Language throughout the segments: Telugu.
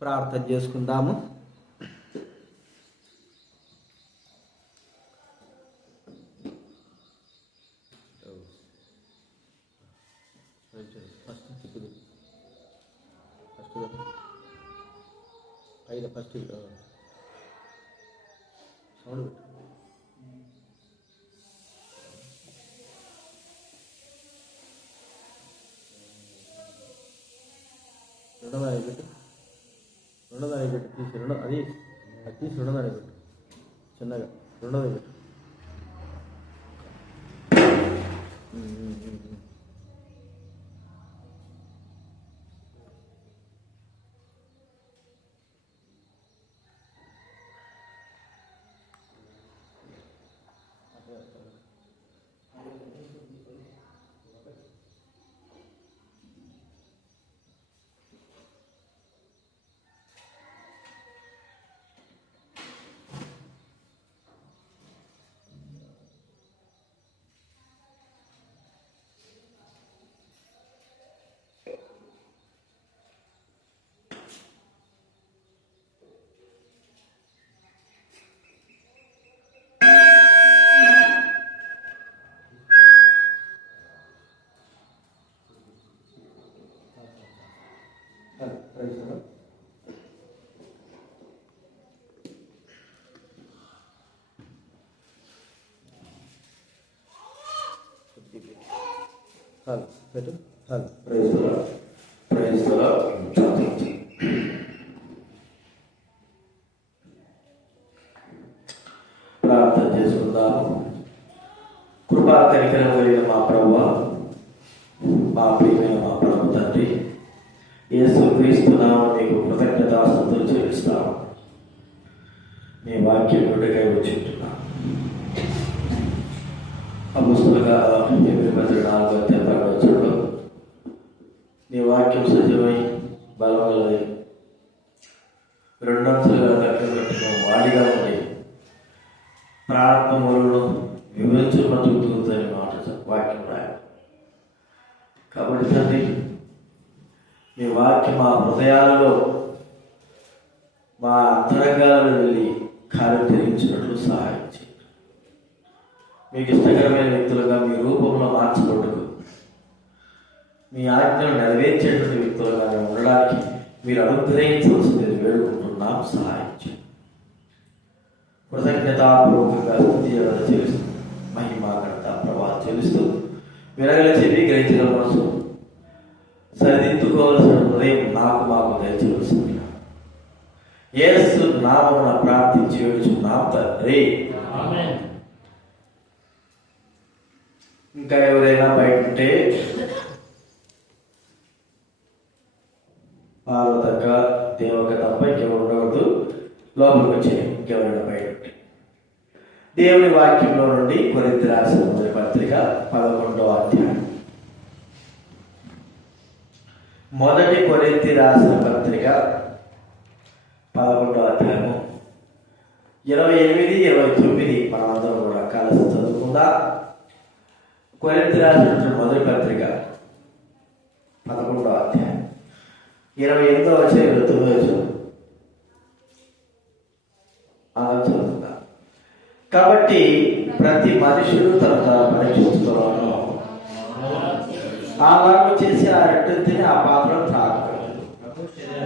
ప్రార్థన చేసుకుందాము. ఫస్ట్ సౌండ్ పెట్టు. రెండోదాన్ని పెట్టు, రెండోదాన్ని పెట్టు, తీసి అది తీసి రెండోదాన్ని పెట్టు, చిన్నగా రెండోదాన్ని పెట్టు. పెట్టు. ప్రార్థన చేసుకుందాము. కృపా కనికరం కలిగిన మా ప్రభువా, మా ప్రియమైన మా ప్రభు తండ్రి యేసుక్రీస్తు నామమున నీకు కృతజ్ఞతాస్తుతులు చెల్లిస్తాము. నీ వాక్యం నుండిగా వచ్చుంటున్నాను. అపుస్తలుగా 8:4 నీ వాక్యం సజీవై బలమగలది, రెండంచులుగా కట్టినట్టుగా వాడిగా ఉంది, ప్రార్థనలను వివరించుకుంటుందని మాట వాక్యం రాయాలి. కాబట్టి తండ్రి నీ వాక్యం మా హృదయాలలో మా అంతరంగాలను వెళ్ళి కార్యం తెలియించినట్లు సహాయం చేయండి. మీకు ఇష్టకరమైన వ్యక్తులుగా మీ రూపంలో మార్చబడుకు, మీ ఆజ్ఞలు నెరవేర్చేటువంటి వ్యక్తులుగా మేము ఉండడానికి మీరు అనుగ్రహించవలసింది వేడుకుంటున్నాం. సహాయం చేయండి. కృతజ్ఞతాపూర్వకంగా స్తుతి చెల్లిస్తూ మహిమా ఘనత ప్రభావం చెల్లిస్తూ విరగల చెవి గ్రహించిన మనసు సరిదిద్దుకోవలసిన హృదయం మాకు దయచేయవలసింది. యేసు నామమున ప్రార్థించి వేడుచున్నాం తండ్రి. ఇంకా ఎవరైనా బయట ఉంటే పార్వతక్క దేవక తప్ప ఇంకెవరు ఉండకూడదు, లోపలికి వచ్చే ఇంకెవరైనా బయట ఉంటే. దేవుని వాక్యంలో నుండి కొరింథీ రాసిన మొదటి పత్రిక 11వ అధ్యాయం. మొదటి కొరింథీ రాసిన పత్రిక 11వ అధ్యాయము 28, 29 మనం అందరం కూడా కలిసి చదువుకుందాం. కొరింథీ రాసినటువంటి మొదటి పత్రిక 11వ అధ్యాయం 28వ వచనం 29వ వచనం చదువుకుందాం. కాబట్టి ప్రతి మనుషుడు తన పరీక్షిస్తున్నాను, అలాగూ చేసి ఆ రెట్టెత్తిని ఆ పాత్రను త్రాగకూడదు.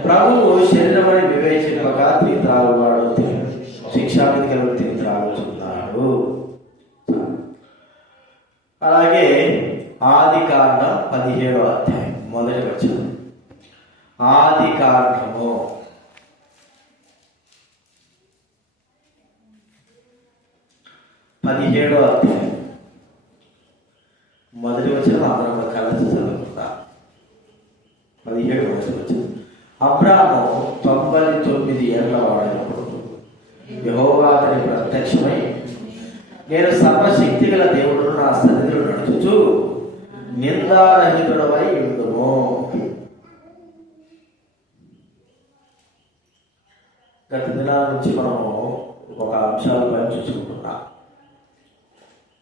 ప్రభువు శరీరమని వివేచింపగా తిని త్రాగువాడు శిక్షావిధిగా తిని త్రాగుతున్నాడు. అలాగే ఆదికాండం 17వ అధ్యాయం మొదటి వచనం. ఆదికాండము 17వ అధ్యాయం మొదటి వచనం అందరం కలిసి చదువుకుందాం. 17వ వచనం. అబ్రాము 99 ఏళ్ల వాడైనప్పుడు యెహోవా అతనికి ప్రత్యక్షమై, నేను సర్వశక్తి గల దేవుడు నా సన్నిధిలో నడుచుచు నిందారహితుడవై ఉండును. గత దినాల నుంచి మనం ఒక అంశాలపై చూసుకుంటున్నాం.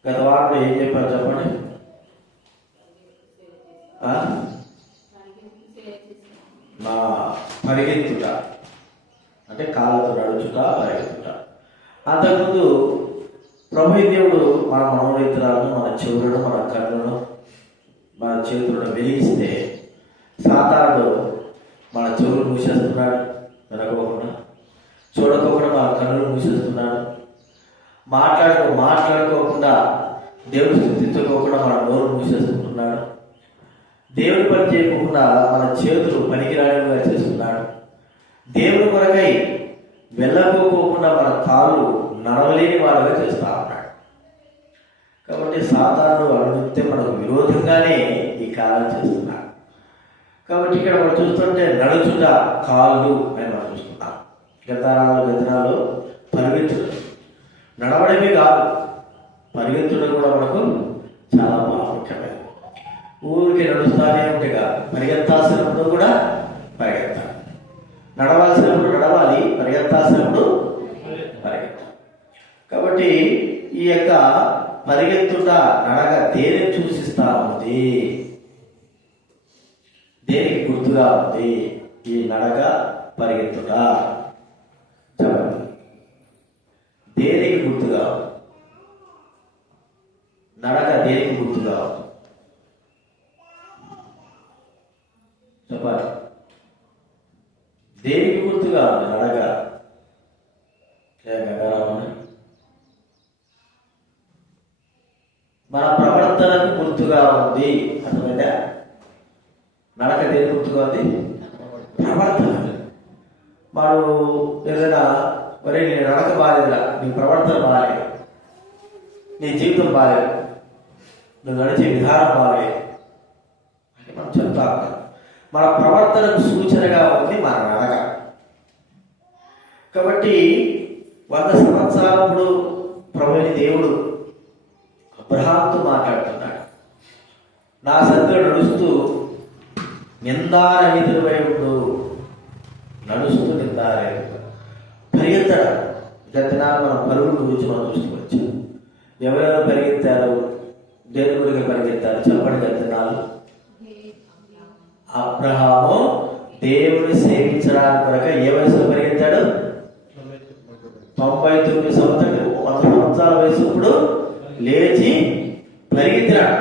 గత వారంలో ఏం చెప్పారు చెప్పండి? పరిగెత్తుట అంటే కాళ్ళతో నడుచుట, పరిగెత్తుట. అంతకుముందు ప్రభు దేవుడు మన మనోనేత్రాలను, మన చెవులను, మన కళ్ళను, మన చేతులను వెలిగిస్తే సాతానుడు మన చెవులు మూసేస్తున్నాడు, వినకోకుండా. చూడకోకుండా మన కన్నులు మూసేస్తున్నాడు. మాట్లాడుకోకుండా దేవుడు స్థుతించుకోకుండా మన నోరు మూసేసుకుంటున్నాడు. దేవుని పని చేయకుండా మన చేతులు పనికిరానివిగా చేస్తున్నాడు. దేవుని కొరకై వెళ్ళకోకుండా మన కాళ్ళు నడవలేని వాడుగా చేస్తా ఉన్నాడు. కాబట్టి సాధారణ అడిగితే మనకు విరోధంగానే ఈ కార్యాలు చేస్తున్నాడు. కాబట్టి ఇక్కడ మనం చూస్తుంటే నడుచుట కాళ్ళు అని మనం చూస్తున్నాం. గతనాలు పరిగెత్తుడు, నడవడమే కాదు పరిగెత్తుడు కూడా మనకు చాలా ప్రాముఖ్యమైనది. ఊరికి నడుస్తానే ఉంటే కాదు, పరిగెత్తాల్సినప్పుడు కూడా పరిగెత్తాలి, నడవాల్సినప్పుడు నడవాలి, పరిగెత్తాల్సినప్పుడు పరిగెత్తాలి. కాబట్టి ఈ యొక్క పరిగెత్తుట నడక దేనిని సూచిస్తా ఉంది, దేనికి గుర్తుగా ఉంది ఈ నడక పరిగెత్తుట? చెప్పండి, దేనికి గుర్తుగా ఉంది? నడక దేనికి గుర్తుగా ఉంది? చెప్పాలి, దేనికి గుర్తుగా ఉంది నడక? మన ప్రవర్తనకు గుర్తుగా ఉంది. అర్థమైందా? నడక దేనికి గుర్తుగా ఉంది? ప్రవర్తన. వాడు ఏదైనా మరి నీ నడక బాగాలేదురా, నీ ప్రవర్తన బాగాలేదు, నీ జీవితం బాగాలేదు, నువ్వు నడిచే విధానం బాగాలేదు అని మనం చెప్తాం. మన ప్రవర్తనకు సూచనగా ఉంది మన నడక. కాబట్టి 100 సంవత్సరాలప్పుడు ప్రభువైన దేవుడు అబ్రహాముతో మాట్లాడుతున్నాడు. నా సన్నిధిలో నడుస్తూ నిందారహితుడు ఉండు, నడుస్తూ నిందారహితుడు పరిగెత్తాడు. గతనాలు మన పరుగుల గురించి మనం చూసుకోవచ్చు. ఎవరెవరు పరిగెత్తారు, దేని గురించి పరిగెత్తారు చెప్పండి. గతనాలు అబ్రహాము దేవుని సేవించడానికి కొరక ఏ వయసులో పరిగెత్తాడు? 99 సంవత్సరాలు, 100 సంవత్సరాల వయసు ఇప్పుడు లేచి పరిగెత్తినాడు.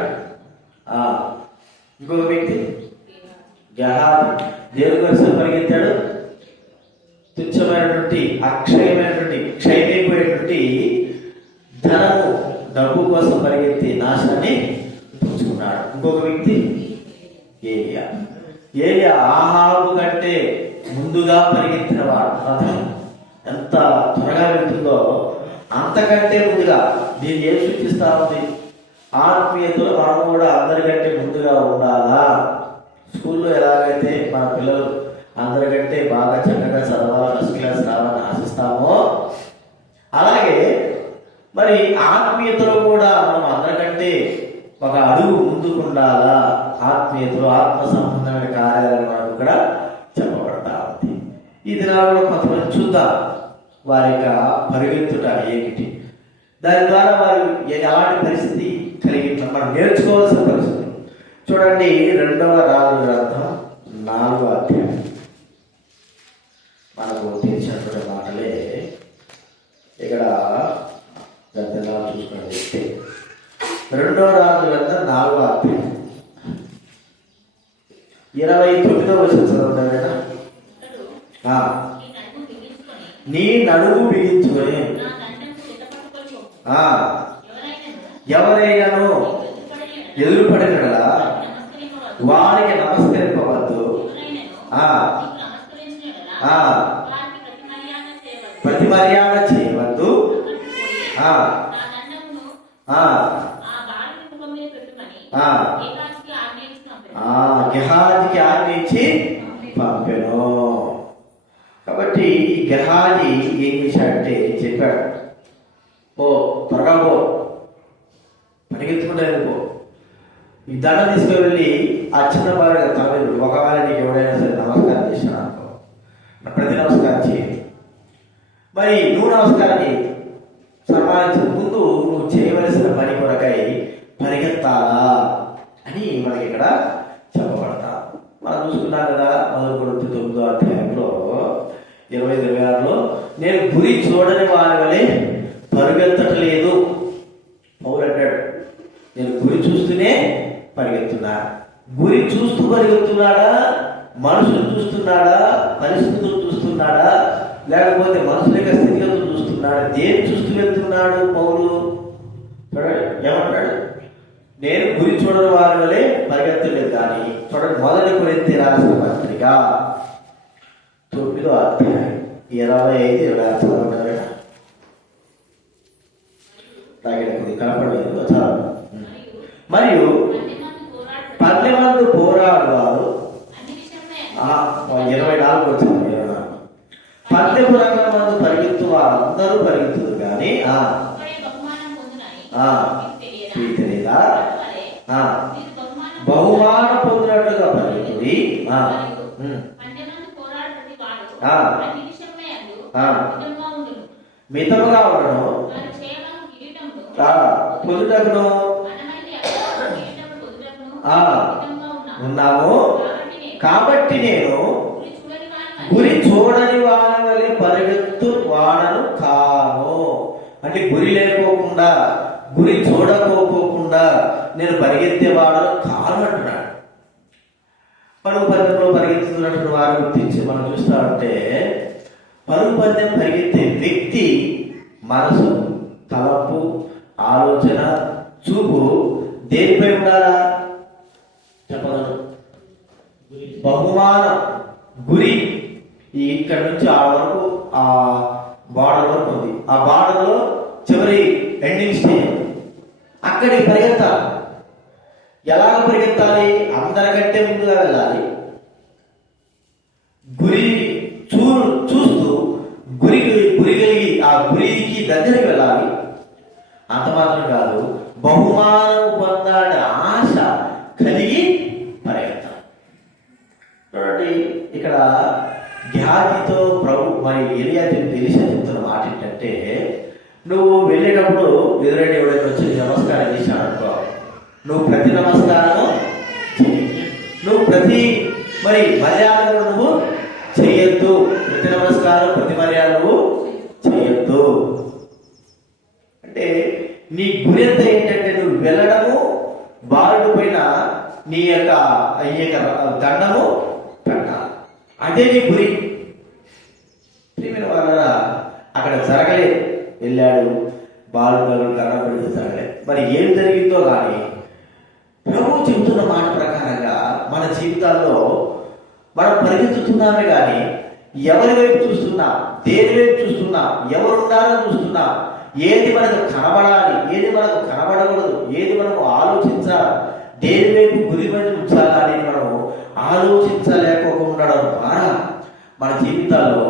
ఇంకొక వ్యక్తి గెహాజీ దేవుని వయసులో పరిగెత్తాడు. తుచ్చమైనటువంటి, అక్షయమైనటువంటి, క్షయమైపోయేటువంటి ధనము, డబ్బు కోసం పరిగెత్తి నాశనాన్ని పుచ్చుకున్నాడు. ఇంకొక వ్యక్తి ఏలియా ఆహాబు కంటే ముందుగా పరిగెత్తిన వాడు. రథం ఎంత త్వరగా వెళ్తుందో అంతకంటే ముందుగా. దీన్ని ఏం సూచిస్తా ఉంది? ఆత్మీయతలో మనం కూడా అందరికంటే ముందుగా ఉండాలా. స్కూల్లో ఎలాగైతే మన పిల్లలు అందరికంటే బాగా చక్కగా చదవాలి, ఫస్ట్ క్లాస్ రావాలని ఆశిస్తామో, అలాగే మరి ఆత్మీయతలో కూడా మనం అందరికంటే ఒక అడుగు ముందుకు ఉండాలా. ఆత్మీయతలో ఆత్మ సంబంధమైన కార్యాలను మనకు ఇక్కడ చెప్పబడతా ఉంది. ఈ దినాల్లో కొంతమంది చూద్దాం వారి యొక్క పరిగెత్తుట ఏమిటి, దాని ద్వారా వారు ఎలాంటి పరిస్థితి కలిగి మనం నేర్చుకోవాల్సిన పరిస్థితి. చూడండి, 2వ రాజుల గ్రంథం 4వ అధ్యాయం. మనకు తెలిసినటువంటి మాటలే ఇక్కడ గద్దెనాలు చూసుకొని చెప్తే 2వ రాజుల గ్రంథం 4వ అధ్యాయం 29వ వచనం చదవండి. కదా నీ నడుము బిగించుకొని ఎవరైనాను ఎదురుపడినలా వారికి నమస్కరింపవద్దు, ప్రతి మర్యాద చేయవద్దు, గెహాజీకి ఆజ్ఞించి పంపెను. కాబట్టి ఈ గెహాజీ ఏం చేశాడంటే చెప్పాడు, ఓ త్వరగా పో, పరిగెత్తుకుంటే పో, ఈ దండ తీసుకువెళ్ళి ఆ చిన్న బాలుడు తమిళ ఒకవేళ నీకు ఎవరైనా సరే నమస్కారం చేశాను అనుకో, ప్రతి నమస్కారం చేయాలి. మరి నువ్వు నమస్కారం చేయి, సన్మానించక ముందు నువ్వు చేయవలసిన పని కొరకై పరిగెత్తాలా అని మనకి ఇక్కడ చెప్పబడతా. మనం చూసుకున్నాం కదా, 1 కొరింథీ 9వ అధ్యాయంలో 25-26 నేను గురి చూడని వారి వలె పరుగెత్తట్లేదు. పౌలు అంటాడు, నేను గురి చూస్తూనే పరిగెత్తున్నా. గురి చూస్తూ పరిగెత్తున్నాడా? మనుషులు చూస్తున్నాడా? పరిస్థితులు చూస్తున్నాడా? లేకపోతే మనుషుల యొక్క స్థితిగతులు చూస్తున్నాడా? దేని చూస్తూ వెళ్తున్నాడు పౌలు? చూడండి ఏమంటాడు, నేను గురి చూడని వారి వలె పరిగెత్తలేదు కానీ. చూడండి, 1 కొరింథీ రాసిన పత్రిక 9వ అధ్యాయం 25-26 కనపడలేదు. మరియు 10 మంది పోరాడువారు 24 వచ్చింది. 10 రంగం మంది పరిగెత్తు వారందరూ పరిగెత్తురు కానీ తెలియదా? బహుమానం పొందినట్లుగా పరిగెత్తుడి. మితముగా ఉండను పొందుటకును ఉన్నాము. కాబట్టి నేను గురి చూడని వాని వలె పరిగెత్తు వాడను కాను. అంటే గురి లేకోకుండా, గురి చూడకోకుండా నేను పరిగెత్తేవాడను కాను అంటున్నాడు. పరుగు పందెంలో పరిగెత్తుతున్నటువంటి వారు గుర్తించి మనం చూస్తా ఉంటే, పరుగు పందెం పరిగెత్తే వ్యక్తి మనసు, తలపు, ఆలోచన, చూపు దేనిపై ఉండాలా చెప్పగలరు? బహుమానం, గురి ఇక్కడ నుంచి ఆ వరకు, ఆ బార్డర్ వరకు ఉంది. ఆ బార్డర్ లో చివరి ఎండింగ్ స్టేజ్, అక్కడికి పరిగెత్తాలి. ఎలాగ పరిగెత్తాలి? అందరికంటే ముందుగా వెళ్ళాలి. గురి చూస్తూ గురి కలిగి ఆ గురికి దగ్గరికి వెళ్ళాలి. అంత మాత్రం కాదు, బహుమానం పొందాలని ఆశ కలిగి పరిగెత్తాలి. చూడండి, ఇక్కడ ఖ్యాతితో ప్రభు మరి ఎలియాకి తెలిసి చెప్తున్న మాట ఏంటంటే, నువ్వు వెళ్ళేటప్పుడు ఎదురైన ఎవడైనా వచ్చి నమస్కారం చేశాడు అనుకో, నువ్వు ప్రతి నమస్కారము నువ్వు ప్రతి మరి మర్యాదలు నువ్వు చేయొద్దు. ప్రతి నమస్కారం, ప్రతి మర్యాద నువ్వు చేయొద్దు. అంటే నీ గురి ఎంత ఏంటంటే, నువ్వు వెళ్ళడము, బాలుడు పైన నీ యొక్క దండము పెట్టాలి. అదే నీ గురి. ప్రియమైన వాళ్ళ అక్కడ జరగలేదు. వెళ్ళాడు, బాలుడు దండం పెడితే జరగలేదు. మరి ఏం జరిగిందో కానీ ప్రభు చెబుతున్న మాట ప్రకారంగా మన జీవితాల్లో మనం పరిగెత్తుతున్నామే కానీ ఎవరి వైపు చూస్తున్నాం, దేని వైపు చూస్తున్నాం, ఎవరున్నారో చూస్తున్నాం, ఏది మనకు కనబడాలి, ఏది మనకు కనబడకూడదు, ఏది మనకు ఆలోచించాలి, దేని వైపు గురి మీద ఉంచాలి అనేది మనము ఆలోచించలేకపోవడం ద్వారా మన జీవితాల్లో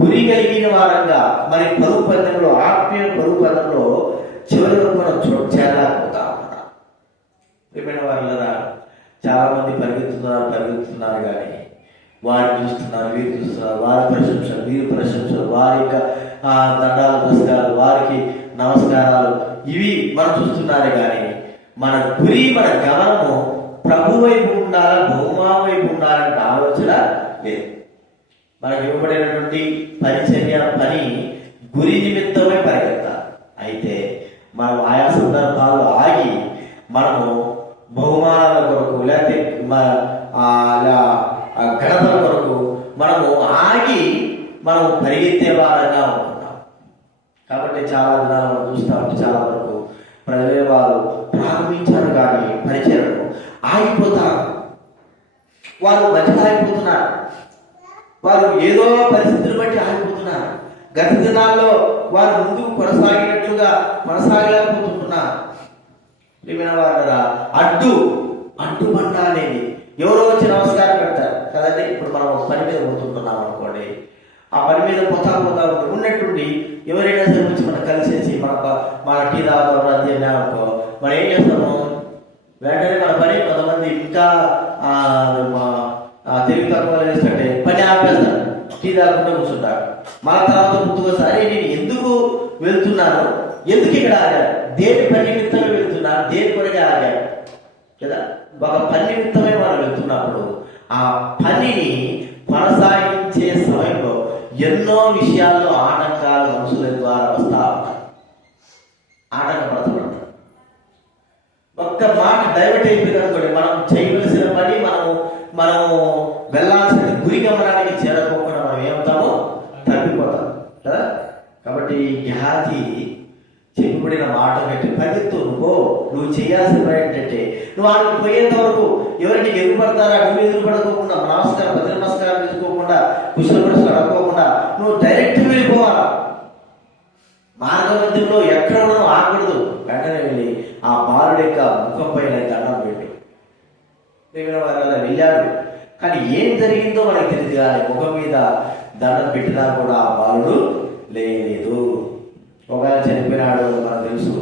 గురి కలిగిన వారంగా మరి పరుగు పందెంలో, ఆత్మీయ పరుగు పందెంలో చివరి వరకు మనం చేరలేకపోతా ఉన్నాం. ప్రియమైన వారులారా, చాలా మంది పరిగెత్తుతున్నారు కానీ వారిని చూస్తున్నారు, వీరు చూస్తున్నారు, వారి ప్రశంసలు, వీరి ప్రశంసలు, వారి యొక్క దండాలు, దశకాలు, వారికి నమస్కారాలు, ఇవి మనం చూస్తున్నారే కానీ మన గురి, మన గమనము ప్రభు వైపు ఉండాలా, బహుమా వైపు ఉండాలంటే ఆలోచన లేదు. మనకు ఇవ్వబడినటువంటి పరిచర్య పని గురి నిమిత్తమే పరిగెత్తాలి. అయితే మనం ఆయా సందర్భాలు ఆగి మనము బహుమానాల కొరకు లేకపోతే ఘనతల కొరకు మనము ఆగి మనము పరిగెత్తే వారంగా ఉంటున్నాం. కాబట్టి చాలా దినాలు మనం చూస్తూ ఉంటే చాలా వరకు ప్రజలే వారు ప్రారంభించారు కానీ పరిచయను ఆగిపోతారు. వారు మధ్యలో ఆగిపోతున్నారు. వారు ఏదో పరిస్థితులు బట్టి ఆగిపోతున్నారు. గత దినాల్లో వారు ముందుకు కొనసాగలేకపోతున్నారు. ప్రియమైన వారులారా, అడ్డుబండ అనేది ఎవరో వచ్చి నమస్కారం పెడతారు కదండి. ఇప్పుడు మనం పని మీద పోతుంటున్నాం అనుకోండి, ఆ పని మీద పోతా ఉన్నట్టుండి ఎవరైనా సరే వచ్చి మనం కలిసేసి మన టీ తాగుతాం అది అనుకో, మనం ఏం చేస్తాము? వెంటనే మన పని కొంతమంది ఇంకా తెలివి తక్కువ వేస్తుంటే పని ఆపేస్తాడు, టీ తాగకుండా కూర్చుంటాడు. మన తర్వాత ముందుకోసారి నేను ఎందుకు వెళ్తున్నాను, ఎందుకు ఇక్కడ ఆగాడు, దేని పని నిమిత్తమే వెళ్తున్నాను, దేని కొరకే ఆగాడు కదా. ఒక పని నిమిత్తమే మనం వెళ్తున్నప్పుడు ఆ పనిని కొనసాగించే సమయంలో ఎన్నో విషయాల్లో ఆటంకాలు మనుషుల ద్వారా వస్తా ఉంటాయి. ఆటంకపడతాడు. ఒక్క మాట డైవర్ట్ అయిపోయింది అనుకోండి, మనం చేయవలసిన పని మనము వెళ్ళాల్సిన గురి గమనానికి చేరకోకుండా మనం ఏమవుతామో తప్పిపోతాం కదా. కాబట్టి ఖ్యాతి చెప్పబడిన మాట పెట్టి పరిగెత్తు, నువ్వు చేయాల్సిన పని ఏంటంటే నువ్వు ఆడికి పోయేంత వరకు ఎవరికి ఎదురుపడతారా నువ్వు ఎదురుపడుకోకుండా నమస్కారం తీసుకోకుండా కుశల ప్రశ్నలు అడుక్కోకుండా నువ్వు డైరెక్ట్ వెళ్ళిపోవాలా. మార్గమధ్యంలో ఎక్కడ నువ్వు ఆగకూడదు. వెంటనే వెళ్ళి ఆ బాలుడి యొక్క ముఖం పైన దండం పెట్టు. వారు అలా వెళ్ళారు, కానీ ఏం జరిగిందో మనకు తెలియదు. కానీ ముఖం మీద దండం పెట్టినా కూడా ఆ బాలుడు లేదు. ఒకవేళ చనిపోయినాడు మనకు తెలుసు,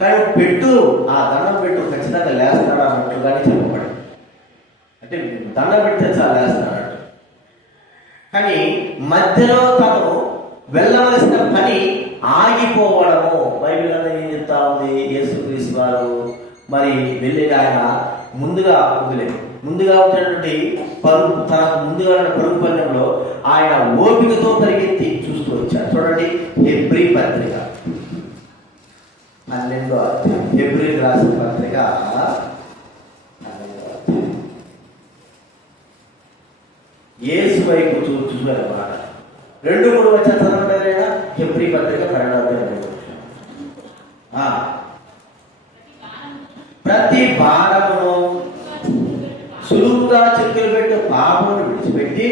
కానీ పెట్టు, ఆ దండం పెట్టు, ఖచ్చితంగా లేస్తాడు అన్నట్టుగానే చెప్పబడి. అంటే దండం పెడితే చాలా లేస్తాడు. కానీ మధ్యలో తను వెళ్ళవలసిన పని ఆగిపోవడము బైబిల్ అనేది ఏం చెప్తా ఉంది. యేసుక్రీస్తు వారు మరి వెళ్ళి ఆయన ముందుగా వచ్చినటువంటి తనకు ముందుగా పరుగు పందెంలో ఆయన ఓపికతో పరిగెత్తి చూస్తూ వచ్చాడు. చూడండి, హెబ్రీ పత్రిక 12వ అధ్యాయం, హెబ్రీకి రాసిన పత్రిక 12వ అధ్యాయం. యేసు వైపు చూసారన్నమాట. 2-3 వచ్చా చదవలేదా? హెబ్రీ పత్రిక 12వ అధ్యాయం. ప్రతి భారమును సులువుగా చిక్కులు పెట్టు పాపమును విడిచిపెట్టి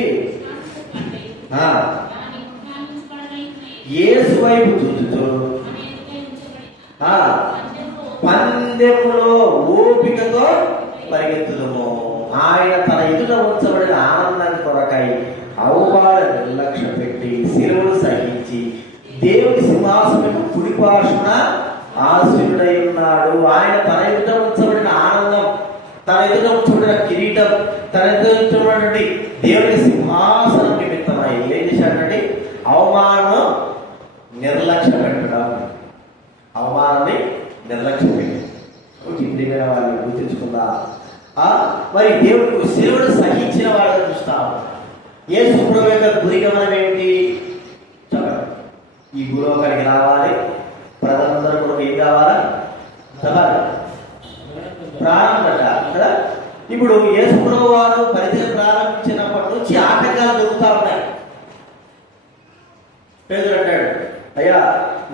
యేసు వైపు చూచుతూ పందెములో ఓపికతో పరిగెత్తుదము. ఆయన తన ఎదుట ఉంచబడిన ఆనందాన్ని కొరకై అవమాన నిర్లక్ష్యం పెట్టి శిలువను సహించి దేవుని సింహాసనం కుడిపార్శ్వన ఆసీనుడై ఉన్నాడు. ఆయన తన ఎదుట ఉంచబడిన ఆనందం, తన ఎదుట ఉంచబడిన కిరీటం, తన ఎదుట ఉంచబడినటువంటి దేవుని సింహాసనం నిమిత్తమై ఏం చేశాడంటే అవమానం నిర్లక్ష్యం పెట్టడం. అవమానాన్ని నిర్లక్ష్యం పెట్టడం. ఇంటి మీద వాళ్ళని గుర్తించుకుందా? మరి దేవుడు శిలువను సహించిన వాళ్ళని చూస్తాం. యేసు ప్రభువు యొక్క గురిగమనం ఏమిటి? ఈ భూలోకానికి రావాలి, ప్రజలందరూ కూడా ఏం కావాలా? ప్రాణం పెట్టాలి కదా. ఇప్పుడు యేసు ప్రభువు వారు పరిచయం ప్రారంభించినప్పటి నుంచి ఆటంకాలు దొరుకుతా ఉన్నాయి. పేదలు అంటాడు, అయ్యా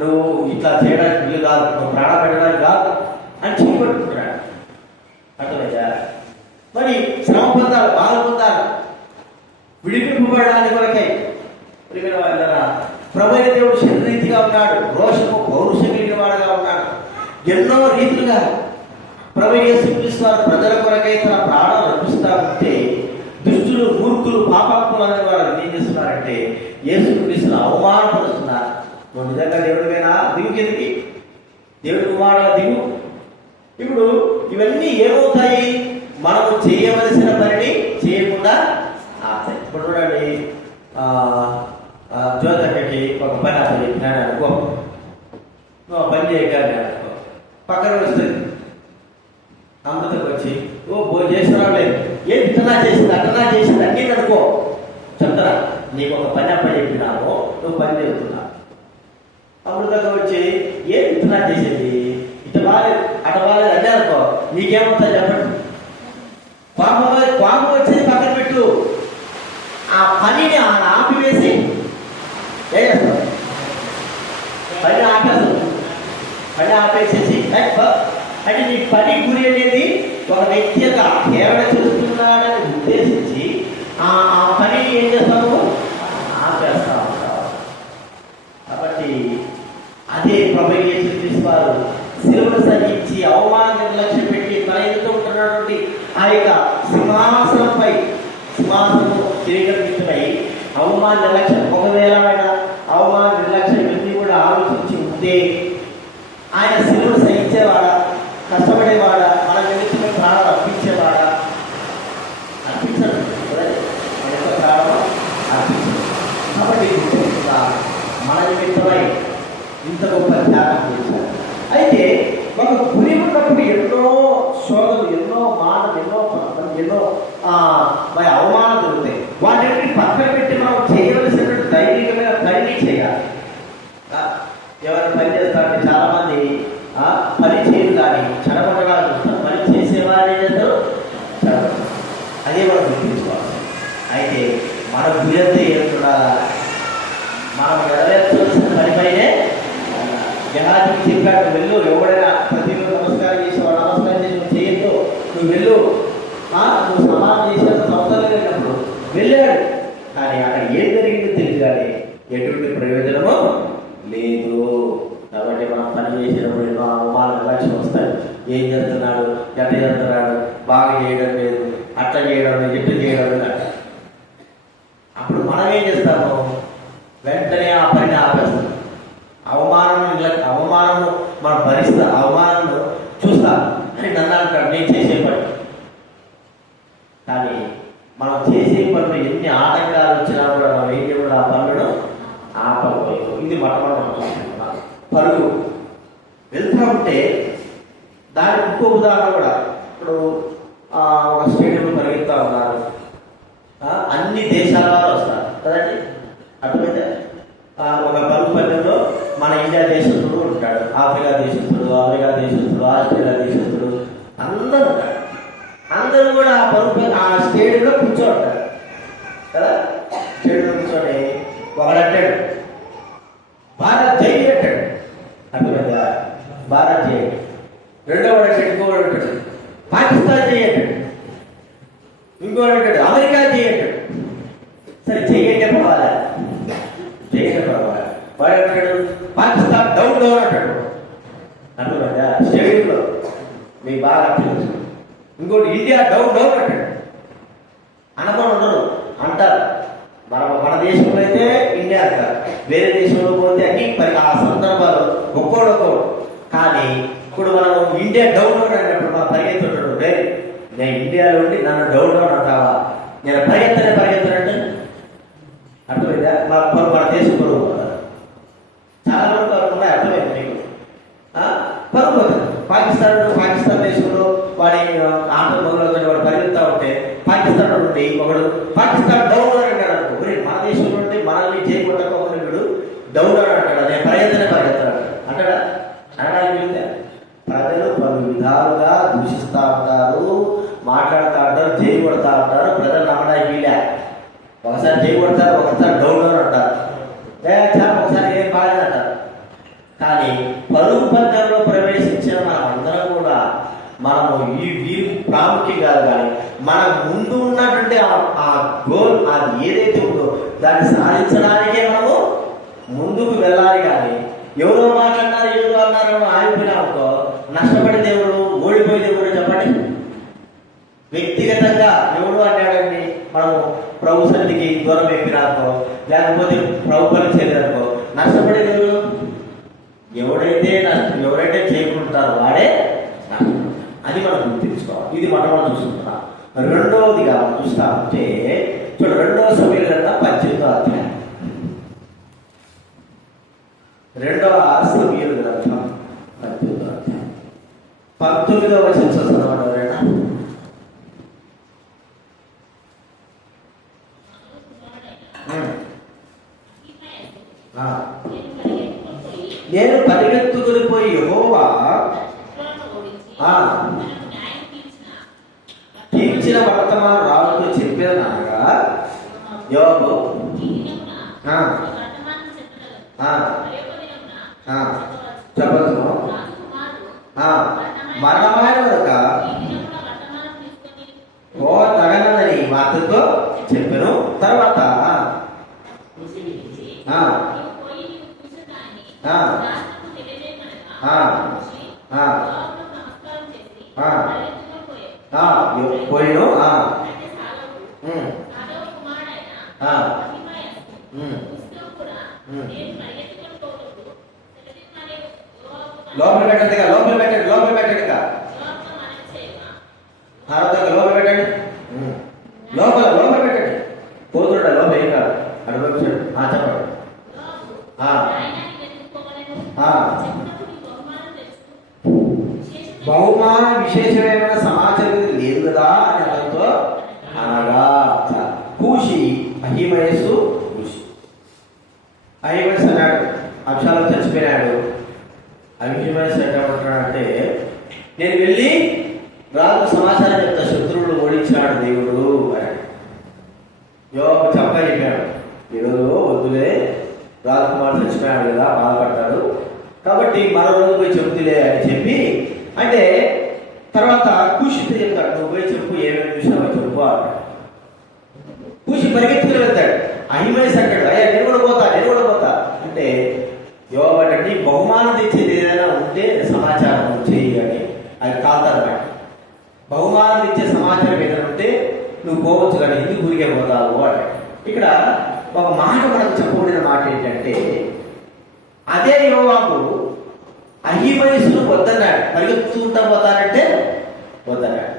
నువ్వు ఇట్లా చేయడానికి వీలు కాదు, నువ్వు ప్రాణం పెట్టడానికి కాదు అని చెప్పబట్టుకుంటున్నాడు. అర్థమైందా? మరి శ్రమ పొందాలి, బాధ పొందాలి, విడిపింపబడడానికి కొరకై ప్రియమైన వాళ్ళరా ప్రభువైన దేవుడు శరీరీతిగా ఉన్నాడు, రోషము పౌరుషం కలిగిన వాడుగా ఉన్నాడు. ఎన్నో రీతులుగా ప్రభు యేసుక్రీస్తు వారు ప్రజల కొరకై తన ప్రాణాలు అర్పిస్తా ఉంటే దుష్టులు, మూర్ఖులు, పాపాత్ములు అనే వారు ఏం చేస్తున్నారంటే యేసుక్రీస్తును అవమానపరుస్తున్నారు. నువ్వు నిజంగా దేవుడివేనా? దిగు కిందికి, దేవుడి కుమారుడుగా దిగు. ఇప్పుడు ఇవన్నీ ఏమవుతాయి? మనము చేయవలసిన పనిని చేయకుండా ఇప్పుడు చూడండి, జ్యోతకి ఒక పని అసలు చెప్పినాడు అనుకో, నువ్వు పని చేయగలి అనుకో, పక్కన వస్తుంది అమృతకు వచ్చి చేస్తున్నావు లేదు, ఏం ఇతనా చేసింది అట్టనా చేసింది అన్నీ అనుకో చెప్తారా. నీకు ఒక పని అప్ప చెప్పినావు, నువ్వు పని చేస్తున్నావు. అమృతకు వచ్చి ఏం ఇతనా చేసేది, ఇట బాలేదు అట బాలేదు అన్నీ అనుకో, నీకేమవుతా చెప్పండి. పాము వచ్చేది పక్కన పెట్టు, ఆ పనిని ఆపివేసి ఏం చేస్తావు? పని ఆపేస్తావు. పని ఆపేసేసి అంటే నీ పని గురి అనేది ఒక వ్యక్తి యొక్క కేవలం చేస్తున్నాడని ఉద్దేశించి ఆ పనిని ఏం చేస్తావు? ఆపేస్తా ఉంటావు. కాబట్టి అదే ప్రభువు యేసుక్రీస్తు వారు శిలువను సహించి అవమానం నిర్లక్ష్యం పెట్టి తన ఎదుట ఉంటున్నటువంటి ఆ యొక్క సింహాసనంపై సింహాసనం తిరగలిగినై అవమాన నిర్లక్ష్యం, ఒకవేళ ఆయన అవమాన నిర్లక్ష్యం ఇవన్నీ కూడా ఆలోచించి ఉంటే ఆయన శిలువను సహించేవాడా, కష్టపడేవాడా, మన నిమిత్తమే ప్రాణాలు అర్పించేవాడా? అర్పించడు మన యొక్క ప్రాణం అర్పించడు. కాబట్టి మన నిమిత్తమై ఇంత గొప్ప త్యాగం చేశారు. అయితే ఒక గురి ఉన్నప్పుడు ఎన్నో శోధలు, ఎన్నో మాటలు, ఎన్నో మరి అవమానాలు దొరుకుతాయి. వాటిని పక్కన పెట్టి మనం చేయవలసినటువంటి దైవిక అదే మనం గుర్తించుకోవాలి. అయితే మన గురంతా ఏమిటా, మనం నెరవేర్చవలసిన పనిపైనే జనానికి చెప్పాడు, వెళ్ళు, ఎవడైనా ప్రతిరోజు నమస్కారం చేసేవాడు నమస్కారం చేసి నువ్వు చేయొద్దు, నువ్వు వెళ్ళు, నువ్వు సమానం చేసేంత సంవత్సరం వెళ్ళినప్పుడు వెళ్ళాడు. కానీ అక్కడ ఏం జరిగిందో తెలియదు, కానీ ఎటువంటి ప్రయోజనము లేదు. కాబట్టి మనం పని చేసేటప్పుడు ఎన్నో అవమానాలు లక్ష్యం వస్తాయి. ఏం చేస్తున్నాడు, ఎట్లా చేస్తున్నాడు, బాగా చేయడం లేదు, అట్లా చేయడం లేదు, ఎట్లా చేయడం లేదు. అప్పుడు మనం ఏం చేస్తాము, వెంటనే ఆ పనిని ఆపేస్తాం. అవమానం మనం భరిస్తా, అవమానం చూస్తా అని నన్ను అంటాడు నేను చేసే పని. కానీ మనం చేసే పనులు ఎన్ని ఆటంకాలు వచ్చినా కూడా మనం ఏం చేయడం, ఆ పనులను ఆపకపోయాం. ఇది మొట్టమొదటి పరుగు. వెళ్తూ ఉంటే దానికి ఇంకో ఉదాహరణ కూడా, ఇప్పుడు ఒక స్టేడియంలో పరిగెత్తా ఉన్నారు, అన్ని దేశాల వారు వస్తారు కదండి. అటువైతే ఒక పరుగు పందెంలో మన ఇండియా దేశస్తుడు ఉంటాడు, ఆఫ్రికా దేశస్తుడు, అమెరికా దేశస్తుడు, ఆస్ట్రేలియా దేశస్తుడు, అందరూ ఉంటారు. అందరూ కూడా ఆ పరుగు ఆ స్టేడియంలో కూర్చొని ఉంటారు కదా. స్టేడియంలో కూర్చొని ఒకడంటాడు భారత్ జై అంటాడు, అర్థమైందా, భారత్ జై. రెండోవాడు అంటాడు, ఇంకోవాడు అంటాడు పాకిస్తాన్ జై అంటాడు, ఇంకోవాడు అంటాడు అమెరికా జై అంటాడు. సరే జై అంటే పోవాలా, జై అంటే పోవాలి. వాడు అంటాడు పాకిస్తాన్ డౌన్ డౌన్ అంటాడు, అర్థమైందా, స్టేడియంలో మీకు బాగా అర్థం. ఇంకోటి ఇండియా డౌన్ డౌన్ అంటాడు. అనుకోని ఉండరు అంటారు. మన దేశంలో అయితే ఇండియా అంటారు, వేరే దేశంలో పోతే అన్ని ఆ సందర్భాలు ఒక్కోడొక్కడు. కానీ ఇప్పుడు మనం ఇండియా డౌన్ డౌన్ అన్నప్పుడు మనం పరిగెత్తుంటాడు, నేను ఇండియాలో ఉండి నన్ను డౌన్ డౌన్ అంటావా, నేను పరిగెత్తనంటే అర్థమైందా. మన దేశం పరుగు చాలా వరకు ఉన్నాయి, అర్థమైంది మీకు. పరుగు పాకిస్తాన్ దేశంలో వాడి ఆంధ్ర మొదలు వాడు పరిగెత్తా ఉంటే పాకిస్తాన్ నుండి ఒకడు పాకిస్తాన్ డౌన్ అని అంటాడు అనుకో, మన దేశంలో నుండి మనల్ని చేయకుండా డౌన్ అని అంటాడు, నేను పరిగెత్తాడు అంటాడా. అనడానికి వెళ్తే ప్రజలు పలు విధాలుగా దూషిస్తూ ఉంటారు, మాట్లాడుతూ ఉంటారు, చేయబడతా ఉంటారు. ప్రజలు నమ్మడానికి వీళ్ళే, ఒకసారి చేయబడతారు, ఒకసారి డౌన్ డౌన్ అంటారు, ఒకసారి ఏం బాగాలేదంటారు. కానీ పరుగు పందెంలో ప్రవేశించిన మనం అందరం కూడా మనము ఈ వీరు ప్రాముఖ్యం కాదు, కానీ మన ముందు ఉన్నటువంటి ఆ గోల్ అది ఏదైతే ఉందో దాన్ని సాధించడానికే మనము ముందుకు వెళ్ళాలి. కానీ ఎవరో మాట్లాడినారు, ఏదో అన్నారు ఆగిపోయినామనుకో, నష్టపడే దేవుడు, ఓడిపోయే దేవుడు చెప్పండి. వ్యక్తిగతంగా ఎవడు అన్నాడండి, మనము ప్రభు సన్నిధికి దూరం ఎక్కినాకో, లేకపోతే ప్రభు పని చేయలేదనుకో, నష్టపడే దేవుడు ఎవరైతే చేయకుంటారో వాడే నష్టం. అది మనం గుర్తించుకోవాలి. ఇది మనం చూసుకుంటున్నాం. రెండవదిగా మనం చూస్తా ఉంటే చూడ, 2వ సమూయేలు గ్రంథం 18వ అధ్యాయం, 2వ సమూయేలు గ్రంథం 18వ అధ్యాయం 19వ వచనం చదువుతున్నాడు ఎవరైనా. నేను పరిగెత్తుకుని పోయి యెహోవా తీర్చిన వర్తమానం రాజుతో చెప్పేదనగా, యోబు చెప్పదు మరణమైన కనుక ఓ తగనని వార్తతో చెప్పాను. తర్వాత పోయిను లోపల పెట్టండి, లోపల పెట్టండి, లోపల పెట్టండి, లోపల పెట్టండి, లోపల పెట్టండి. పోతుడా లోపల ఏం కాదు, అడుగుతాడు. చెప్పండి. బహుమాన విశేషమైన సమాచారం లేదు కదా అని అతనితో అనగా, కూషి అహిమయస్సు అన్నాడు, అక్షాలు చచ్చిపోయినాడు. అహిమయస్సు అంటే నేను వెళ్ళి రాజు సమాచారం చెప్తా, శత్రువులు ఓడించాడు దేవుడు, చెప్పు, ఏమేమి చూసావో చెప్పు అన్నాడు. కూసి పరిగెత్తుకుని వెళ్తాడు. అహిమయస్ అంటాడు, అయ్యా నేను కూడా పోతా అంటే యోగపడండి, బహుమానం తెచ్చేది ఏదైనా ఉంటే సమాచారం చేయి అని అది కాల్తారు. బహుమానం ఇచ్చే సమాచారం ఏదైనా ఉంటే నువ్వు పోవచ్చు కానీ ఎందుకు ఊరికే పోతావు అంటే ఇక్కడ ఒక మాట మనకు చెప్పబడిన మాట ఏంటంటే, అదే యోవాబు అహిమయస్సును వద్దన్నాడు, పరిగెత్తుకుంటా పోతానంటే వద్దన్నాడు.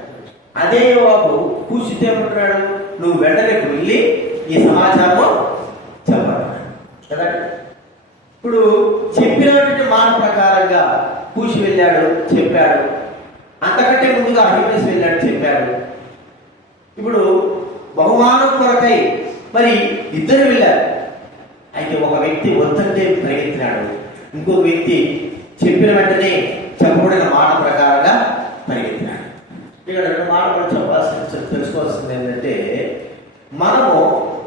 అదే యోవాబు కూర్చుంటే ఏమంటున్నాడు, నువ్వు వెంటనే వెళ్ళి ఈ సమాచారం చెప్పాడు కదా. ఇప్పుడు చెప్పినటువంటి మాట ప్రకారంగా కూసి వెళ్ళాడు, చెప్పాడు. అంతకంటే ముందుగా అహిమయస్ వెళ్ళాడు, చెప్పాడు. ఇప్పుడు బహుమానం కొరకై మరి ఇద్దరు వెళ్ళారు. అయితే ఒక వ్యక్తి వద్దంటే పరిగెత్తినాడు, ఇంకొక వ్యక్తి చెప్పిన వెంటనే చెప్పబడిన మాట ప్రకారంగా పరిగెత్తినాడు. ఇక్కడ రెండు మాటలు తెలుసుకోవాల్సింది ఏంటంటే, మనము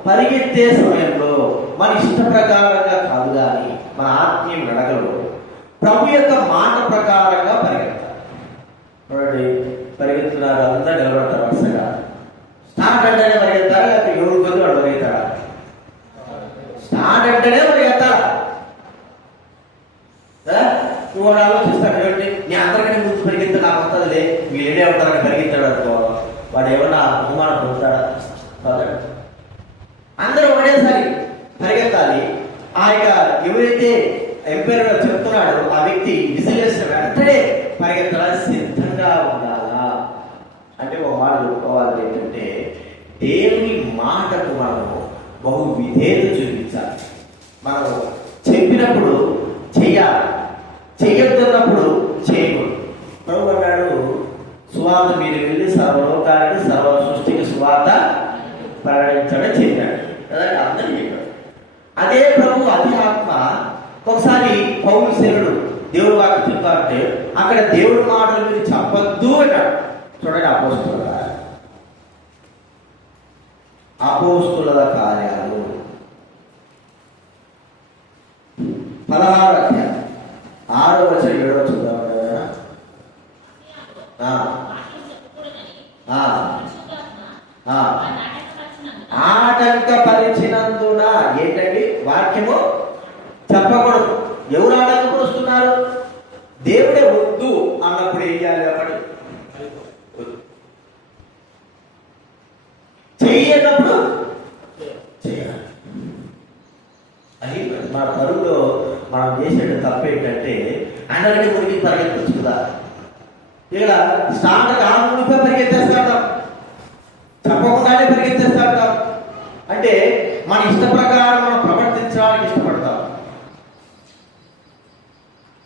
పరిగెత్తే సమయంలో మన ఇష్ట ప్రకారంగా కాదు కానీ మన ఆత్మీయ నడకలో ప్రభు యొక్క మాట ప్రకారంగా పరిగెత్తాలి. చూడండి, పరిగెత్తున్నారు, అందరూ నిలబడతారు వరుసగా. స్టార్ట్ అంటేనే పరిగెత్తారా, లేకపోతే 7 మంది వాడు పరిగెత్తారా? స్టార్ట్ అంటేనే పరిగెత్తారా? నువ్వు వాడు ఆలోచిస్తాడు, ఏమంటే నేను అందరికంటే ముందు పరిగెత్తా, నాకు వస్తుందిలే, వీళ్ళే ఉంటారని పరిగెత్తాడు అనుకో, వాడు ఏమన్నా అవమానం పొందుతాడా? అందరూ ఒకటేసారి పరిగెత్తాలి. ఆ యొక్క ఎవరైతే ఎంపైర్ చెప్తున్నాడో ఆ వ్యక్తి విసిలేసిన వెంటనే పరిగెత్తాలి, సిద్ధంగా ఉండాలా. అంటే ఒక మాట చెప్పుకోవాలి ఏంటంటే, దేవుని మాటకు మనము బహు విధేయత చూపించాలి. మనం చెప్పినప్పుడు చెయ్యాలి, చెయ్యొద్దన్నప్పుడు చేయకూడదు. ప్రభు అన్నాడు, సువార్త మీరు వెళ్ళి సర్వలోకానికి సర్వ సృష్టికి సువార్త ప్రకటించడం చెప్పాడు కదా, అందరూ చెప్పాడు. అదే ప్రభు అదే ఆత్మ ఒకసారి పౌలు సేనుడు దేవుడు వాక్యం చెప్తా అంటే అక్కడ దేవుడి మాటలు మీరు చెప్పద్దు అన్నాడు. చూడండి, అపోస్తుల కార్యాలు 16వ అధ్యాయం 6వ వచనం 7వ చూద్దాం. ఆటంకపరిచినందున ఏంటండి వాక్యము చెప్పకూడదు. ఎవరు ఆటంకపరుస్తున్నారు? దేవుడే వద్దు అన్నప్పుడు ఏం చేయాలి? కాబట్టి చెయ్యనప్పుడు చేయాలి. అది మన పరుగులో మనం చేసే తప్పు ఏంటంటే, అందరికీ మురికి పరిగెత్తచ్చు కదా. ఇక్కడ స్టార్ట్ కాకుండా పరిగెత్తేస్తాడు, చెప్పకుండానే పరిగెత్తేస్తాడు. అంటే మన ఇష్ట ప్రకారం మనం ప్రవర్తించడానికి ఇష్టపడతాం.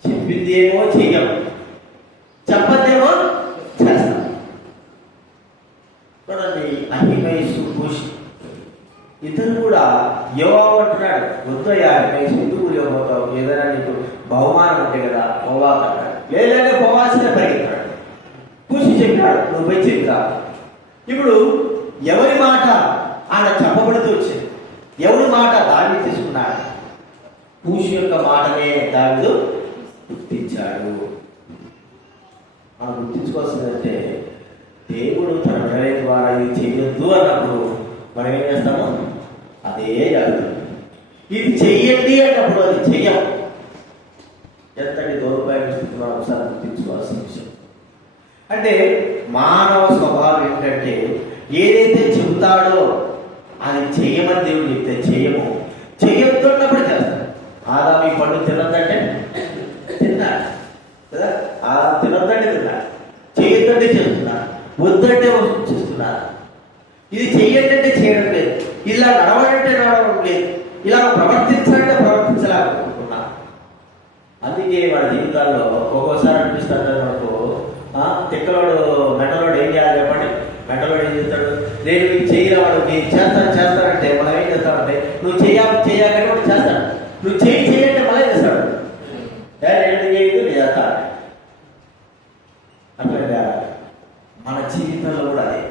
చెప్పిందేమో చెయ్యం, చెప్పదేమో చేస్తాం. చూడండి, అహిమయస్సు కూషి ఇద్దరు కూడా యోవాబు అంటున్నాడు, వద్దయ్యా అహిమయస్సు, ఎందుకు పోతావు? ఏదైనా నీకు బహుమానం ఉంటే కదా పోవాకు అన్నాడు. లేదంటే పోవాల్సిన పరిగెత్తాడు. కూషి చెప్పాడు, నువ్వు పోయి చెప్తా. ఇప్పుడు ఎవరి మాట ఆయన చెప్పబడుతూ వచ్చింది, ఎవరి మాట దావీదు తీసుకున్నాడు? కూషి యొక్క మాటనే దావీదు గుర్తించాడు. మనం గుర్తించుకోవాల్సిందంటే, దేవుడు తన వినయ ద్వారా ఇది చెయ్యొద్దు అన్నప్పుడు మనం ఏం చేస్తాము? అదే జరుగుతుంది. ఇది చెయ్యండి అన్నప్పుడు అది చెయ్యం. ఎంతటి దౌర్భాగ్య స్థితి మనం ఒకసారి గుర్తించుకోవాల్సిన విషయం. అంటే మానవ స్వభావం ఏంటంటే, ఏదైతే చెబుతాడో అది చెయ్యమని దేవుడు చెప్తే చెయ్యము, చెయ్యొద్దున్నప్పుడు చేస్తాడు. ఆదాము ఈ పండు తినొద్దంటే తిన్నాడు కదా, ఆదాము తినొద్దంటే తిన్నాడు, చేయొద్దంటే చేస్తున్నాడు, వద్దంటే చేస్తున్నారు. ఇది చెయ్యండి అంటే చేయడం లేదు, ఇలా నడవాలంటే నడవడం లేదు, ఇలా ప్రవర్తించాలంటే ప్రవర్తించలేకపోతున్నా. అందుకే వాళ్ళ జీవితాల్లో ఒక్కోసారి అనిపిస్తాడు మనకు, తిక్కలోడు మెంటలోడు ఏం చేయాలి చెప్పండి? మెంటలోడు ఏం చేస్తాడు? నేను నీకు చేయరావాడు, నేను చేస్తానంటే మనం ఏం చేస్తామంటే, నువ్వు చేయాలంటే వాడు చేస్తాడు, నువ్వు చేయంటే మళ్ళీ చేస్తాడు. చేయదు నేను చేస్తాను. అట్లా మన జీవితంలో కూడా అదే.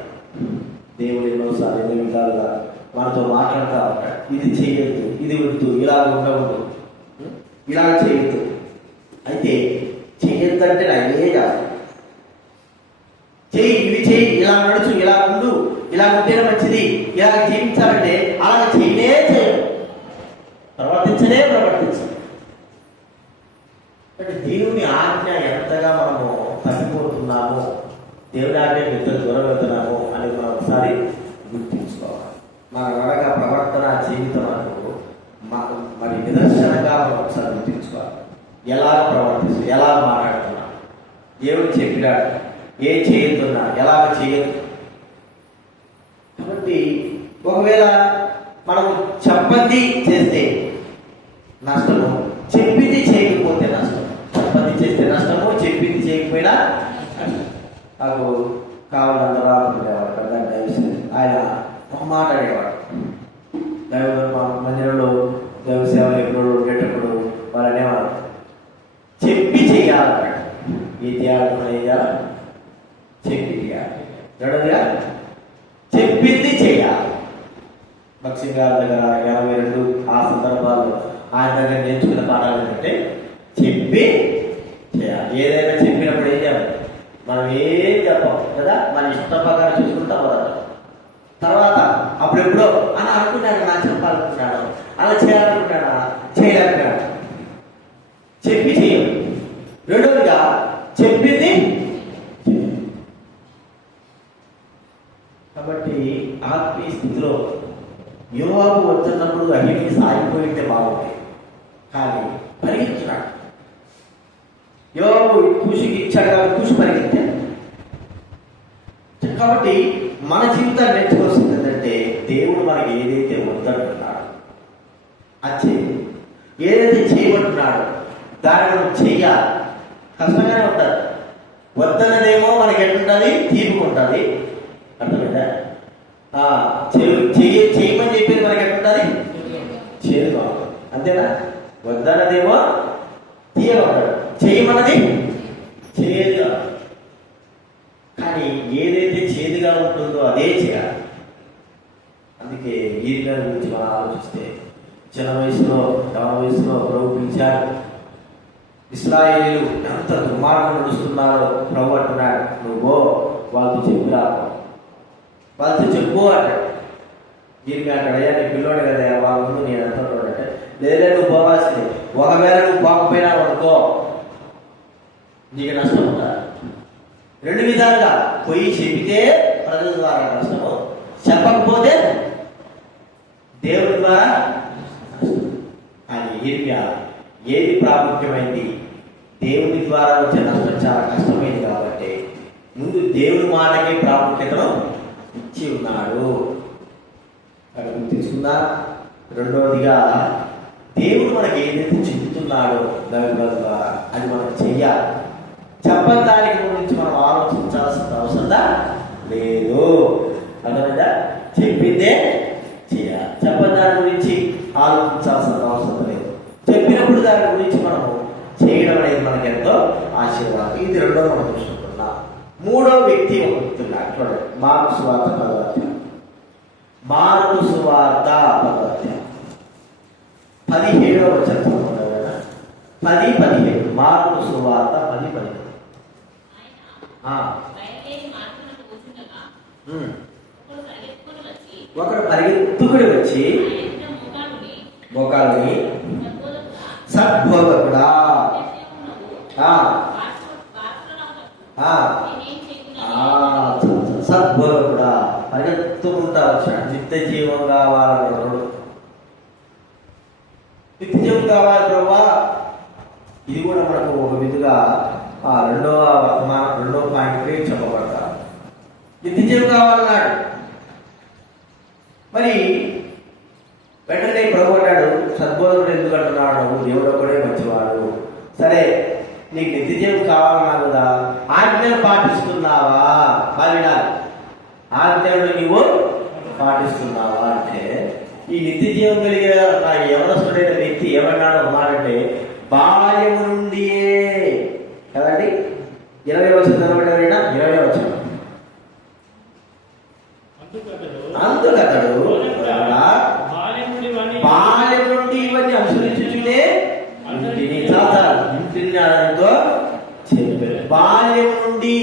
దేవుడు ఎన్నోసార్లు ఎన్ని విధాలుగా మనతో మాట్లాడుతూ ఉంటాడు, ఇది చేయొద్దు, ఇది వద్దు, ఇలా ఉండవద్దు, ఇలా చేయొద్దు. అయితే చేయొద్దంటే అదే కాదు, ఇవి చేయి, ఇలా నడుచు, ఇలా ఉండు, ఇలా ఉంటేనే మంచిది, ఇలా జీవించాలంటే అలా చేయలేదు, ప్రవర్తించు. అంటే దేవుని ఆజ్ఞ ఎంతగా మనము తప్పిపోతున్నాము, దేవుని ఆజ్ఞ ఎంత దూరం వెళ్తున్నాము అని మనం ఒకసారి గుర్తించుకోవాలి. మన నడక, ప్రవర్తన, జీవితం మరి నిదర్శనంగా మనం ఒకసారి గుర్తించుకోవాలి. ఎలా ప్రవర్తిస్తూ, ఎలా మాట్లాడుతున్నా, దేవుడు చెప్పినాడు, ఏం చేయొద్దున్నా, ఎలాగ చేయొద్దు. కాబట్టి ఒకవేళ మనం చెప్పండి చేస్తే నష్టము, చెప్పింది చేయకపోతే నష్టం. చెప్పంది చేస్తే నష్టము, చెప్పింది చేయకపోయినా నాకు కావాలందరూ ఉండేవాడు పెద్ద ఆయన ఒక మాట అడిగేవాడు. మందిరంలో దైవ సేవలు ఎప్పుడు ఉండేటప్పుడు వాళ్ళు అనేవారు, చెప్పి చేయాలన్నాడు. ఏ చేయాలి, చెప్పి చేయాలి. రెండోదిగా చెప్పింది చేయాలి. భక్సింగ్ గారి దగ్గర 82 ఆ సందర్భాల్లో ఆయన దగ్గర నేర్చుకున్న పాఠాలు ఏంటంటే చెప్పి చేయాలి. ఏదైనా చెప్పినప్పుడు ఏం చేయాలి, మనం ఏం చెప్పాం కదా, మన ఇష్టం ప్రకారం చూసుకుంటాం కదా. తర్వాత అప్పుడెప్పుడో అలా అనుకున్నాడు, నా చెప్పాలనుకున్నాడు, అలా చేయాలనుకున్నాడా, చేయలేకపోయాడు. చెప్పి చేయం. రెండోదిగా చెప్పింది. కాబట్టి ఆత్మీయ స్థితిలో యోవాబు వచ్చినప్పుడు అహిమీ సాగిపోయింటే బాగుంది, కానీ పరిగెత్తున్నాడు. యోవాబు కూషికి ఇచ్చాడు కాబట్టి కూషి పరిగెత్తాడు. కాబట్టి మన జీవితాన్ని నేర్చుకోవాల్సింది ఏంటంటే దేవుడు మనకి ఏదైతే వద్దంటున్నాడు అది చేయాలి, ఏదైతే చేయబడుతున్నాడో దాన్ని మనం చెయ్యాలి. కష్టంగానే ఉంటుంది. వద్దన్నదేమో మనకి ఎట్లుంటుంది, తీపుకుంటుంది. అర్థమైందా? చేయమని చెప్పేది మనకి ఎట్లుంటుంది, చేదు బాగుంటుంది. అంతేనా? వద్దన్నదేమో తీయగా ఉంటాడు, చేయమన్నది చేదుగా. కానీ ఏదైతే చేదుగా ఉంటుందో అదే చేయాలి. అందుకే ఈరిన గురించి మనం ఆలోచిస్తే చిన్న వయసులో, యవన వయసులో ప్రభు పిలిచారు. ఇశ్రాయేలీయులు ఎంత దుర్మార్గం నడుస్తున్నారో ప్రభు అంటున్నాడు, నువ్వు వాళ్ళతో చెప్పురా, వాళ్ళతో చెప్పు అంటాడు. దీనికి అంటాడు, అయ్యా నీ పిల్లోడు కదా, వాళ్ళ ముందు నేను ఎంత అంటే లేదా నువ్వు పోవాల్సింది. ఒకవేళ నువ్వు పోకపోయినా అనుకో నీకు నష్టం ఉందా? రెండు విధాలుగా పోయి చెబితే ప్రజల ద్వారా నష్టము, చెప్పకపోతే దేవుడి ద్వారా నష్టం. కానీ ఏది ప్రాముఖ్యమైంది, దేవుడి ద్వారా వచ్చే నష్టం చాలా కష్టమైంది. కాబట్టి ముందు దేవుడి మాటకి ప్రాముఖ్యతను ఇచ్చి ఉన్నాడు. అక్కడ గుర్తించుకుందా? రెండవదిగా దేవుడు మనకి ఏదైతే చెబుతున్నాడో దైవ ద్వారా అది మనం చెయ్యాలి. చెప్పడానికి గురించి మనం ఆలోచించాల్సిన అవసరం లేదు. అర్థమైందా? చెప్పిందే చేయాలి. చెప్పని దాని గురించి ఆలోచించాల్సిన అవసరం లేదు. చెప్పినప్పుడు దాని గురించి మనము చేయడం అనేది మనకి ఎంతో ఆశీర్వాదం. ఇది రెండో మనం చూసుకుంటున్నాం. మూడో వ్యక్తి ఒక వ్యక్తి ఉన్నాడు. చూడండి, మార్కు సువార్త 10వ అధ్యాయం. మార్కు సువార్త 10వ అధ్యాయం 17వ వచనం. 10:17 మార్కు సువార్త 10:17. ఒకడు పరిగెత్తుకుని వచ్చి మోకాలుని సద్బోధకుడా, సద్బోధకుడా పరిగెత్తుకుంటా వచ్చాడు. నిత్య జీవం కావాలన్నాడు. నిత్య జీవం కావాలి ప్రభా. ఇది కూడా మనకు ఒక విధంగా రెండో పాయింట్కి చెప్పబడతా. నిత్య జీవం కావాలన్నాడు. మరి వెంటనే ప్రభు అన్నాడు, సద్బోధకుడు ఎందుకు అంటున్నాడు, దేవుడు ఒకడే మంచివాడు. సరే, నీకు నిత్య జీవం కావాలన్నా కదా, ఆజ్ఞలు పాటిస్తున్నావా? ఆజ్ఞలు నీవు పాటిస్తున్నావా అంటే, ఈ నిత్య జీవం కలిగే యవనస్తుడైన వ్యక్తి ఏమన్నాడు ఒక మాట అంటే, బాల్యము నుండియే కదండి. 20వ వచనం చదవండి ఎవరైనా. 20వ వచనం. అందుకతడు బాల్యం నుండి ఇవన్నీ అనుసరించుచునే ఇంటిని చెప్పారు. బాల్యం నుండి.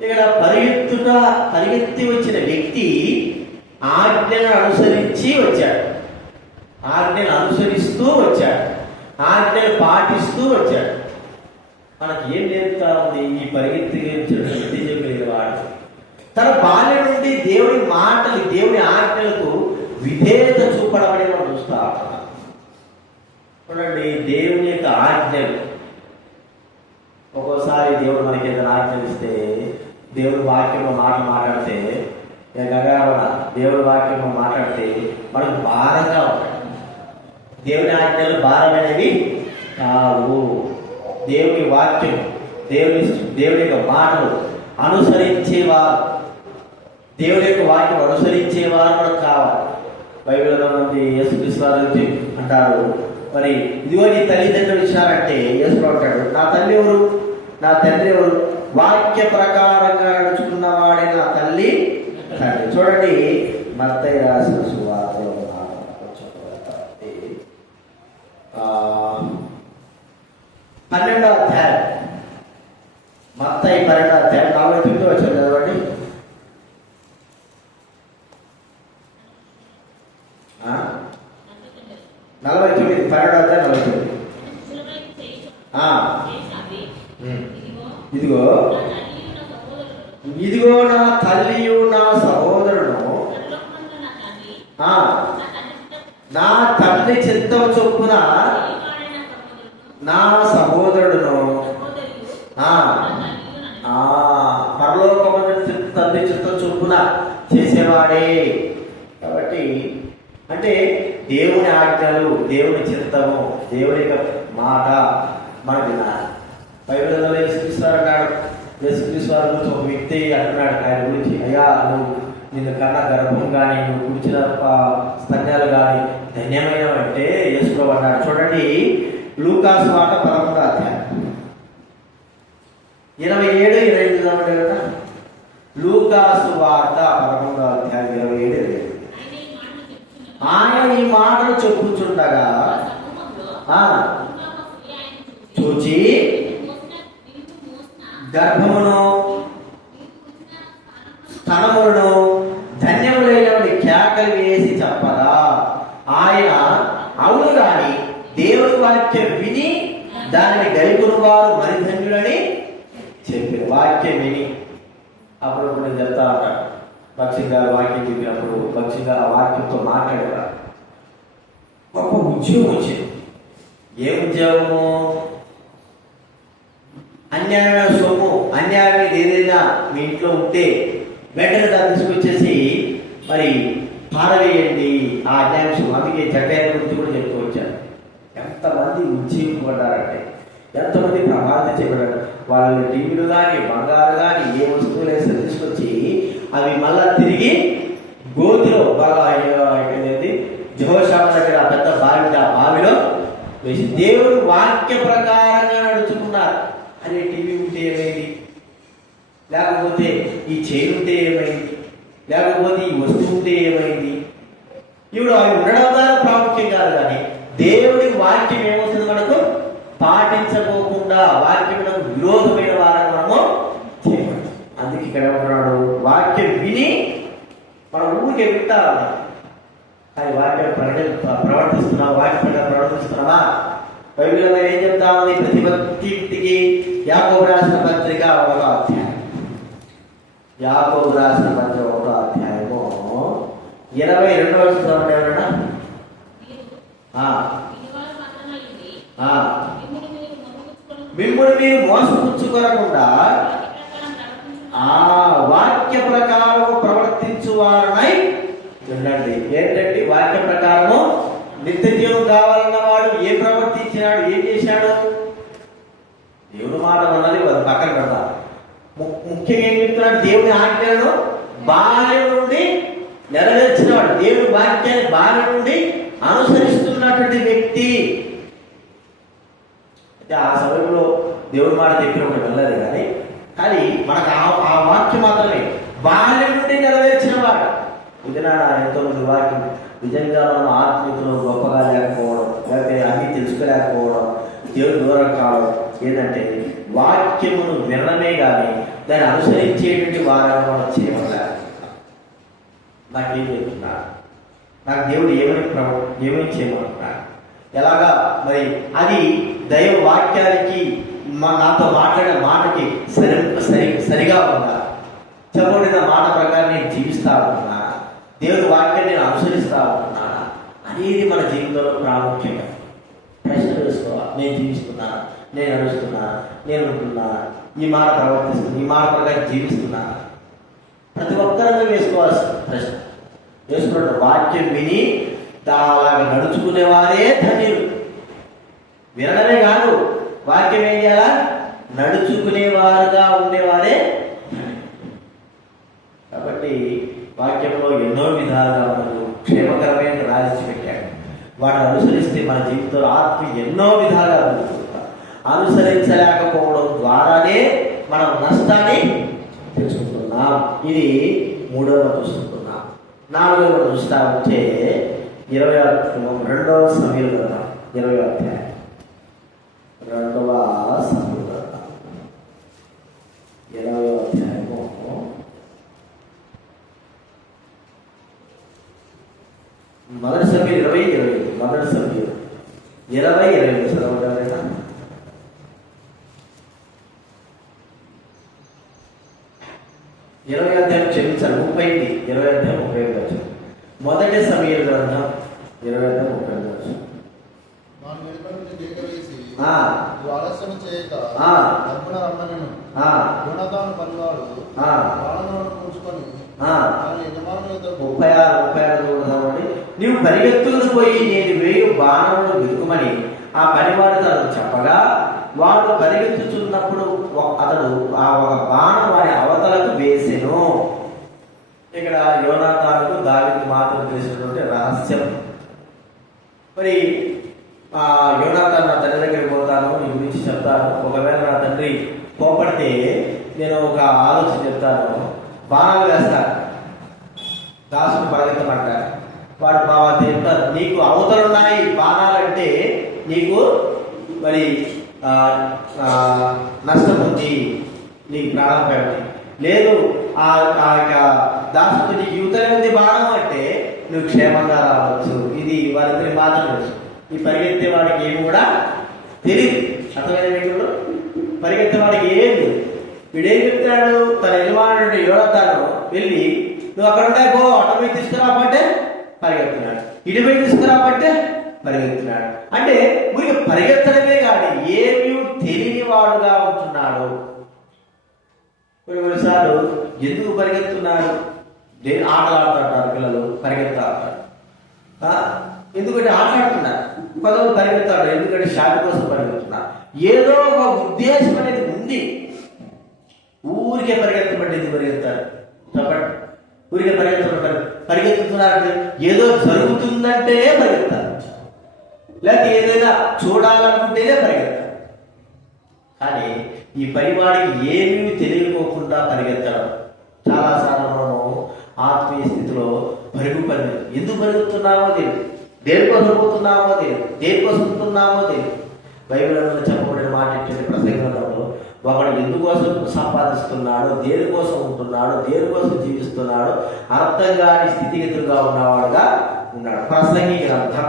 ఇక పరిగెత్తి వచ్చిన వ్యక్తి ఆజ్ఞను అనుసరించి వచ్చాడు, ఆజ్ఞను అనుసరిస్తూ వచ్చాడు, ఆజ్ఞను పాటిస్తూ వచ్చాడు. మనకి ఏం నేర్పుతా ఉంది ఈ పరిగెత్తి కలిగిన వాడు? తన బాల్యం నుండి దేవుని మాటలు, దేవుని ఆజ్ఞలకు విధేయత చూపడమని మనం చూస్తా ఉన్నాం. చూడండి, దేవుని యొక్క ఆజ్ఞలు, ఒక్కోసారి దేవుడు మనకి ఏదైనా ఆజ్ఞలిస్తే, దేవుని వాక్యంలో మాట్లాడితే, దేవుని వాక్యంలో మాట్లాడితే మనకు భారంగా ఉంటాయి. దేవుని ఆజ్ఞలు భారమైనవి కావు. దేవుని వాక్యం, దేవుని యొక్క మాటలు అనుసరించేవారు, దేవుని యొక్క వాక్యం అనుసరించేవారు మనకు కావాలి. బైబిల్లో మంది యేసుక్రీస్తు వారు అంటారు, మరి ఇదిగో నీ తల్లిదండ్రులు ఇచ్చారంటే యేసు అంటాడు, నా తల్లి ఎవరు, నా తండ్రి ఎవరు? వాక్య ప్రకారంగా నడుచుకున్న వాడే నా తల్లి తండ్రి. చూడండి, మత్తయి రాసిన సువార్తలో 12వ అధ్యాయం, మత్తయి 12వ అధ్యాయం 49 వచ్చారు చదవండి. ఇదిగో ఇదిగో నా తల్లియు నా సహోదరుడు, నా తండ్రి చిత్తం చొప్పున నా సహోదరుడును, పరలోకమందు తండ్రి చిత్తం చొప్పున చేసేవాడే. కాబట్టి అంటే దేవుని ఆజ్ఞలు, దేవుని చిత్తము, దేవుని యొక్క మాట మనకు వినాలి. బైబిల్లో యేసుక్రీస్తు అన్నాడు, యేసుక్రీస్తు వారి గురించి ఒక వ్యక్తి అంటున్నాడు ఆయన గురించి, అయ్యా నువ్వు నిన్ను కన్నా గర్భం కానీ, నువ్వు కుడిచిన స్తన్యాలు కానీ ధన్యమైనవంటే యేసు అన్నాడు. చూడండి, లూకాసు వార్త 11వ అధ్యాయం 27-28 కదా. లూకాసు వార్త 11వ అధ్యాయం 27-28. ఆయన ఈ మాటలు చెప్పుచుండగా చూచి గర్భమును స్తనములను ధన్యములైనవి కేకలు వేసి చెప్పగా ఆయన అవును గాని దేవుని వాక్యం విని దానిని గైకొను వారు మరి ధన్యులని చెప్పారు. వాక్యం విని అప్పుడు నేను చెప్తా ఉంటాను, భక్సింగ్ గారు వాక్యం చెప్పినప్పుడు భక్సింగ్ గారు ఆ వాక్యంతో మాట్లాడేవారు. గొప్ప ఉద్యోగం వచ్చింది. ఏ ఉద్యోగము? అన్యాయమైన సొమ్ము, అన్యాయమైన ఏదైనా మీ ఇంట్లో ఉంటే వెంటనే దాన్ని తీసుకొచ్చేసి మరి పారవేయండి ఆ అన్యాయం సొమ్ము. అందుకే జగన్ గురించి కూడా చెప్తూ వచ్చాను. ఎంతమంది ఉజ్జీవింపబడ్డారంటే, ఎంతమంది ప్రభావితం చేయబడ్డారు. వాళ్ళు టీవీలు కానీ, బంగారు కానీ, ఏ వస్తువులు వేస్తే తీసుకొచ్చి అవి మళ్ళా తిరిగి గోతిలో బాగా జోషామ దగ్గర పెద్ద బావి, ఆ బావిలో వేసి దేవుడు వాక్య ప్రకారంగా నడుచుకున్నారు. అదే టీవీ ఉంటే ఏమైంది, లేకపోతే ఈ చైన్ ఉంటే ఏమైంది, లేకపోతే ఈ వస్తువు ఉంటే ఏమైంది? ఇప్పుడు అవి ఉండడం ద్వారా ప్రాముఖ్యం కాదు, కానీ దేవుడి వాక్యం ఏమవుతుంది మనకు పాటించకోకుండా వాక్యమునకు విరోధమైన వారిని మనము చేయవచ్చు. అందుకే ఇక్కడ ఏమంటున్నాడు, వాక్యం విని మనం ఊరికే వింటారు కానీ వాక్యం ప్రవర్తిస్తున్నావా, వాక్యం ప్రవర్తిస్తున్నావా? బైబిల్లో ఏం చెప్తా ఉంది? ప్రతి వ్యక్తికి యాకోబు రాసిన పత్రిక 1వ అధ్యాయం, యాకోబు రాసిన పత్రిక 1వ అధ్యాయము 22వ వచనం ఏమన్నా మిమ్మల్ని మీరు మోసపుచ్చుకోకుండా వాక్య ప్రకారం ప్రవర్తించువారనై ఉండండి. ఏంటంటే వాక్య ప్రకారము నిత్య జీవం కావాలన్న వాడు ఏం ప్రవర్తించినాడు, ఏం చేశాడు? దేవుని మాట ఉన్నది పక్కన పెడతా. ముఖ్యంగా ఏం చెప్తున్నాడు? దేవుని ఆజ్ఞలను బాల్యం నుండి నెరవేర్చినవాడు, దేవుని వాక్యాన్ని బాల్యం నుండి అనుసరిస్తున్నటువంటి వ్యక్తి. అయితే ఆ సమయంలో దేవుని మాట దగ్గర ఒకటి వెళ్ళలేదు, కానీ మనకు ఆ వాక్యం మాత్రమే బాల్యం నుండి నెరవేర్చిన వాడు. ఇదినా ఎంతో మంది వాక్యం నిజంగా మనం ఆత్మీయతలో గొప్పగా లేకపోవడం, లేకపోతే అన్ని తెలుసుకోలేకపోవడం, దేవుడు దూరం కావడం ఏంటంటే వాక్యమును వినడమే కానీ దాన్ని అనుసరించేటువంటి వారంగా మనం చేయమన్నారు. నాకేం చెప్తున్నాడు, నాకు దేవుడు ఏమని చేయమంటున్నాడు, ఎలాగా మరి అది దైవ వాక్యానికి నాతో మాట్లాడిన మాటకి సరిగా ఉందా, చెప్పబడిన మాట ప్రకారం నేను జీవిస్తా ఉంటున్నా, దేవుడి వాక్యాన్ని నేను అనుసరిస్తా ఉంటున్నా అనేది మన జీవితంలో ప్రాముఖ్యంగా ప్రశ్న వేసుకోవాలి. నేను జీవిస్తున్నా, నేను నడుస్తున్నా, నేను ఉంటున్నా, ఈ మాట ప్రవర్తిస్తున్నా, ఈ మాట ప్రకారం జీవిస్తున్నా, ప్రతి ఒక్కరిగా వేసుకోవాల్సిన ప్రశ్న వేసుకున్న వాక్యం విని అలాగా నడుచుకునేవారే ధన్యులు. వినడమే కాదు, వాక్యం ఏం చేయాలా, నడుచుకునేవారుగా ఉండేవారే. కాబట్టి వాక్యంలో ఎన్నో విధాలుగా మనకు క్షేమకరమైన రాసి పెట్టాడు. వాటిని అనుసరిస్తే మన జీవితంలో ఆత్మ ఎన్నో విధాలుగా ఉంటుంది. అనుసరించలేకపోవడం ద్వారానే మనం నష్టాన్ని తెలుసుకుంటున్నాం. ఇది 3వ చూసుకుంటున్నాం. 4వ చూస్తా ఉంటే 2వ సమూయేలు గ్రంథం 20వ అధ్యాయం 2వ సమూయేలు గ్రంథం 20వ అధ్యాయము మొదటి సమూయేలు 20 మొదటి సమూయేలు 20 చదవగలరా? 20వ అధ్యాయం క్షమించాలి, 30 20వ అధ్యాయం 30 మొదటి సమూయేలు గ్రంథం 20వ అధ్యాయం 30 ఆలస్యం చేయక యోనాతాను పనివాడు కూర్చుకొని 36 నీవు పరిగెత్తుకుని పోయి నేను వేయు బాణములు వెతుకుమని ఆ పనివాడు తనకు చెప్పగా వాడు పరిగెత్తుచున్నప్పుడు అతడు ఆ ఒక బాణం వారి అవతలకు వేసెను. ఇక్కడ యోనాతానుకు దావీదుకు మాత్రం తెలిసినటువంటి రహస్యం. మరి యోనాతాను నా తండ్రి దగ్గరికి పోతాను, నీ గురించి చెప్తాను, ఒకవేళ నా తండ్రి కోపడితే నేను ఒక ఆలోచన చెప్తాను, బాణాలు వేస్తాను, దాసుని పరిగెత్తమంట. వాడు బాగా చెప్తారు, నీకు అవతలున్నాయి బాణాలంటే నీకు మరి నష్టం ఉంది, నీకు ప్రాణం పెట్టి లేదు, ఆ దాసుడు నీకు యువతలే ఉంది బాణం అంటే నువ్వు క్షేమంగా రావచ్చు. ఇది వారిద్దరి మాత్రం తెలుసు. ఈ పరిగెత్తే వాడికి ఏమి కూడా తెలియదు. అర్థమైన వ్యక్తులు పరిగెత్తే వాడికి ఏం లేదు. వీడేం చెప్తాడు, తన యజమానుడు యోనాతాను వెళ్ళి నువ్వు అక్కడ ఉంటాయి పో, అటుపై తీసుకురాబట్టే పరిగెత్తున్నాడు, ఇటుపై తీసుకురాబట్టే పరిగెత్తున్నాడు. అంటే వీరికి పరిగెత్తడమే కానీ ఏమీ తెలియని వాడుగా ఉంటున్నాడు. కొన్నిసార్లు ఎందుకు పరిగెత్తున్నాడు, ఆటలు ఆడుతుంటారు పిల్లలు, పరిగెత్తా ఉంటారు. ఎందుకంటే ఆటలాడుతున్నారు. కొంతమంది పరిగెత్తాడు ఎందుకంటే షాప్ కోసం పరిగెత్తున్నారు. ఏదో ఒక ఉద్దేశం అనేది ఉంది. ఊరికే పరిగెత్తబట్టి పరిగెత్తారు చెప్పండి, ఊరికే పరిగెత్తుతున్నారంటే ఏదో జరుగుతుందంటేనే పరిగెత్తారు, లేకపోతే ఏదైనా చూడాలనుకుంటేనే పరిగెత్తారు. కానీ ఈ పరివాడికి ఏమీ తెలియకోకుండా పరిగెత్తడం. చాలాసార్లు మనం ఆత్మీయ స్థితిలో ఎందుకు పరుగుతున్నామో తెలియదు, దేనికోసం పోతున్నామో తెలియదు, దేనికోసం ఉంటున్నామో తెలియదు. బైబిల్లో చెప్పబడిన మాట ఏంటంటే ప్రసంగంలో ఒకడు ఎందుకోసం సంపాదిస్తున్నాడు, దేనికోసం ఉంటున్నాడు, దేనికోసం జీవిస్తున్నాడు అర్థం కాని స్థితిగతులుగా ఉన్నవాడుగా ఉన్నాడు. ప్రసంగి గ్రంథం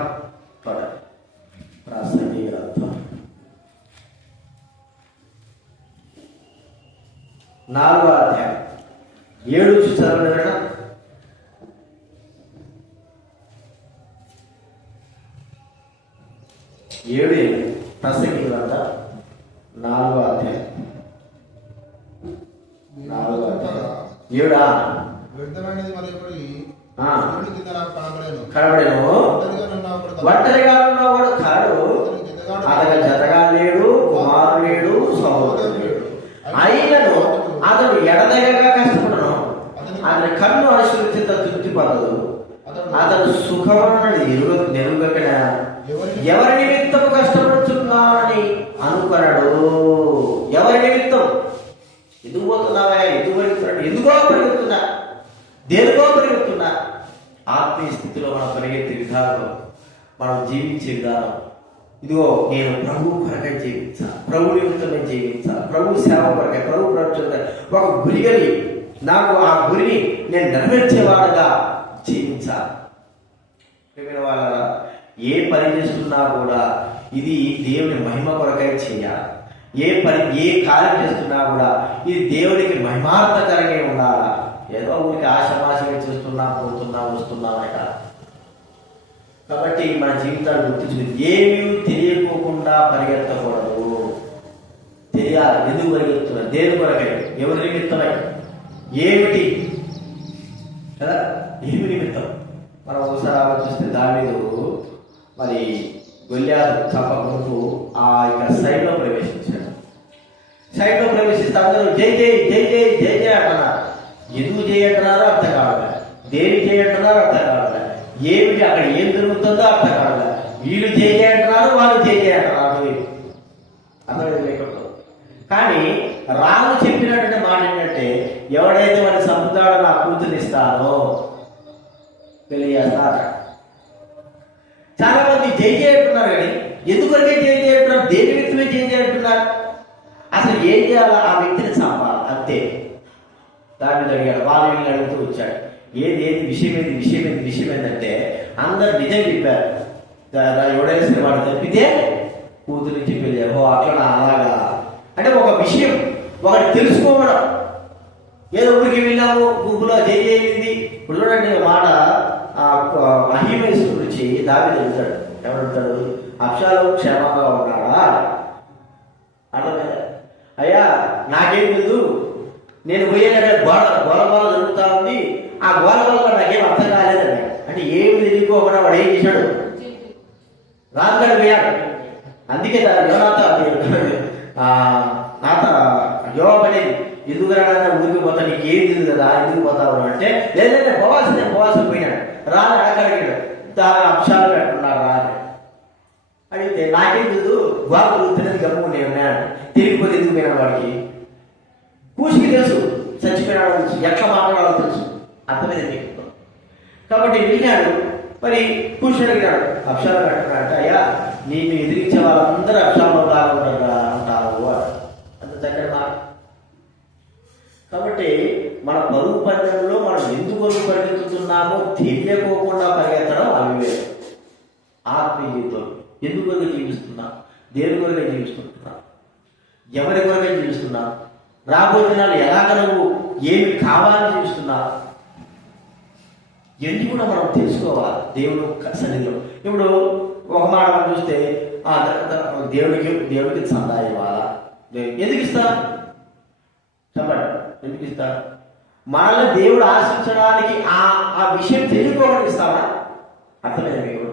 4వ అధ్యాయం 7 చదవలేదా? 7 ప్రసంగి గ్రంథం 4వ అధ్యాయం 7 వ్యర్థమైనది మరొకటి కనబడేను, ఒంటరిగా ఉన్నవాడు కలడు, అతని జతగా లేడు, కుమారుడు లేడు, సహోదరుడు లేడు. అయినను అతడు ఎడదగగా కష్టపడను, అతని కన్ను ఆశీర్వదిత తృప్తి పడదు, అతడు సుఖమన్నది నెరుగక ఎవరి నిమిత్తం కష్టపడుతున్నాడని అనుకున్నాడు. ఎవరి నిమిత్తం? ఎందుకు పోతున్నావా, ఎందుకు పరిగెత్తున్నాడు, ఎందుకో పరిగెత్తున్నా, దేనికో పరిగెత్తున్నా. ఆత్మీయ స్థితిలో మనం పరిగెత్తే విధానం, మనం జీవించే విధానం ఇదిగో నేను ప్రభు కొరకై జీవించా, ప్రభు నిమిత్తమై జీవించా, ప్రభు సేవ కొరకై, ప్రభు ప్రచురణ ఒక గురి కలిగి నాకు ఆ గురిని నేను నెరవేర్చేవాడుగా జీవించాలి. ప్రియమైన వాళ్ళారా, ఏ పని చేస్తున్నా కూడా ఇది దేవుని మహిమ కొరకై చేయాలి. ఏ కార్యం చేస్తున్నా కూడా ఇది దేవునికి మహిమార్థకరంగా ఉండాలా. ఏదో ఊరికి ఆశమాశగా చేస్తున్నా, పోతున్నా, వస్తున్నామట. కాబట్టి మన జీవితాలు గుర్తించుకుంది, ఏమీ తెలియకోకుండా పరిగెత్తకూడదు. తెలియాలి ఎందుకు పరిగెత్తున్నారు, దేని కొరకై, ఎవరి నిమిత్తమై, ఏమిటి కదా, ఏమి నిమిత్తం. మనం ఒకసారి ఆలోచిస్తే దావీదు మరి గొల్యాదు చంపకుంటూ ఆ యొక్క సైడ్లో ప్రవేశించాడు. సైడ్లో ప్రవేశిస్తే అందరూ జై జై జై జై జై జై అంటున్నారు. ఎందుకు చేయంటున్నారో అర్థం కావట్లే, దేనికి చేయంటున్నారో అర్థం కావట్లే, ఏమిటి అక్కడ ఏం జరుగుతుందో అర్థం కావట్లే. వీళ్ళు జై జై అంటున్నారు, వాళ్ళు జై జై అంటున్నారు, అర్థం లేకుండా. కానీ రాము చెప్పినటువంటి మాట ఏంటంటే, ఎవడైతే వాడిని చంపుతాడో నా కూతురిస్తానో పెళ్లి చేస్తాడు. చాలా మంది జై జై అంటున్నారు, కానీ ఎందుకొరకే జై జై అంటున్నారు, దేని వ్యక్తిమే జై జై అంటున్నారు. అసలు ఏం చేయాలి, ఆ వ్యక్తిని చంపాలి అంతే. దాన్ని అడిగాడు, వాళ్ళు వీళ్ళు అడుగుతూ వచ్చాడు, ఏది విషయం ఏంటంటే అందరు నిజం చెప్పారు. ఎవడేసిన వాడు తప్పితే కూతురు నుంచి పెళ్ళి. ఓ అట్లా అలాగా అంటే ఒక విషయం ఒకటి తెలుసుకోవడం. ఏదో ఊరికి వెళ్ళాము, గుంపులో జై అయింది. ఇప్పుడు చూడండి మాట, అహీమేశ్వరు గురించి దావీదు అడుగుతాడు. ఎవరంటాడు, అబ్షాలోము క్షేమంగా ఉన్నాడా అర్థమైందా? అయ్యా నాకేం లేదు, నేను పోయేలాగా గోల జరుగుతా ఉంది, ఆ గోల నాకేం అర్థం కాలేదండి. అంటే ఏమి తెలియకోకుండా వాడు ఏం చేశాడు, రాజుగాడు పోయాడు. అందుకే నాత జవాబు అనేది, ఎందుకురా ఊరికి పోతా, నీకు ఏం తెలియదు కదా, ఎందుకు పోతావు అంటే, లేదంటే పోవాల్సి పోయినాడు. రాజు అడగడిగాడు, అంశాలు పెట్టుకున్నారు రాజు అడిగితే, నాకేం తెలియదు, గోలు తినది గమ్ము నేను తిరిగిపోతే ఎందుకు పోయినాడు. వాడికి కూసికి తెలుసు, చచ్చిపోయినాడు తెలుసు, ఎట్లా మాట్లాడాలో తెలుసు, అర్థమైంది మీకు. కాబట్టి వెళ్ళాడు, మరి కూర్చొని అడిగినాడు, అక్షరాలు కట్టుకున్నాడు. అయ్యా నేను ఎదిరించే వాళ్ళందరూ అక్షరాలు బాగుంటారు అంటారు, అంత చక్కటి మాట. కాబట్టి మన పరుగు పందెంలో మనం ఎందుకు పరిగెత్తుతున్నామో తెలియకోకుండా పరిగెత్తడం అవివేకం. ఆత్మీయ జీవితం ఎందుకు కొరగా జీవిస్తున్నా, దేని కొరగా జీవిస్తుంటున్నా, ఎవరి కొరగా జీవిస్తున్నా, రాబోయే దినాలు ఎలాగలవు, ఏమి కావాలని జీవిస్తున్నా, ఎన్ని కూడా మనం తెలుసుకోవాలి దేవుడు సన్నిధిలో. ఇప్పుడు ఒక మాట మనం చూస్తే దేవుడికి చందా ఇవ్వాలా, ఎందుకు ఇస్తా చెప్పండి, ఎందుకు ఇస్తా? మనల్ని దేవుడు ఆశించడానికి ఆ విషయం తెలుసుకోవడానికి ఇస్తామా? అర్థమైంది మీకు?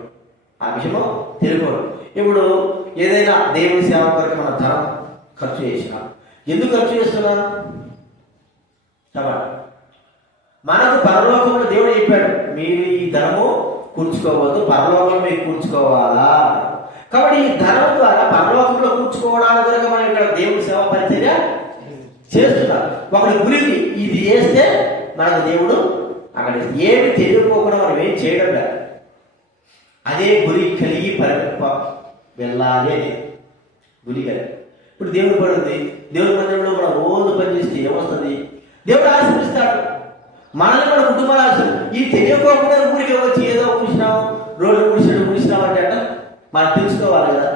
ఆ విషయము తెలుసుకోవడం. ఇప్పుడు ఏదైనా దేవుని సేవ కొరకు మన ధనం ఖర్చు చేసినా, ఎందుకు ఖర్చు చేస్తున్నా చెప్పండి. మనకు పరలోకంలో దేవుడు చెప్పాడు, మీరు ఈ ధనము కూర్చుకోవద్దు, పరలోకంలో మీరు కూర్చుకోవాలా. కాబట్టి ఈ ధనం ద్వారా పరలోకంలో కూర్చుకోవడానికి కనుక మనం ఇక్కడ దేవుని సేవ పరిచర్య చేస్తున్నారు. ఒకటి గురికి ఇది చేస్తే మనకు దేవుడు అక్కడ ఏమి తెలియకోకుండా మనం ఏం చేయడం లేదు. అదే గురి కలిగి వెళ్ళాలి అని గురి కలిగి. ఇప్పుడు దేవుడు పడుతుంది, దేవుడి మందిరంలో మనం రోజు పనిచేస్తే ఏమొస్తుంది, దేవుడు ఆశీర్వదిస్తాడు. మనల్ని మన కుటుంబాలు ఆశీర్వదిస్తాడు. ఈ తెలియకోకుండా ఊరికి వచ్చి ఏదో కూర్చున్నాం, రోడ్లు కూర్చున్నాం అంటే మనం తెలుసుకోవాలి కదా,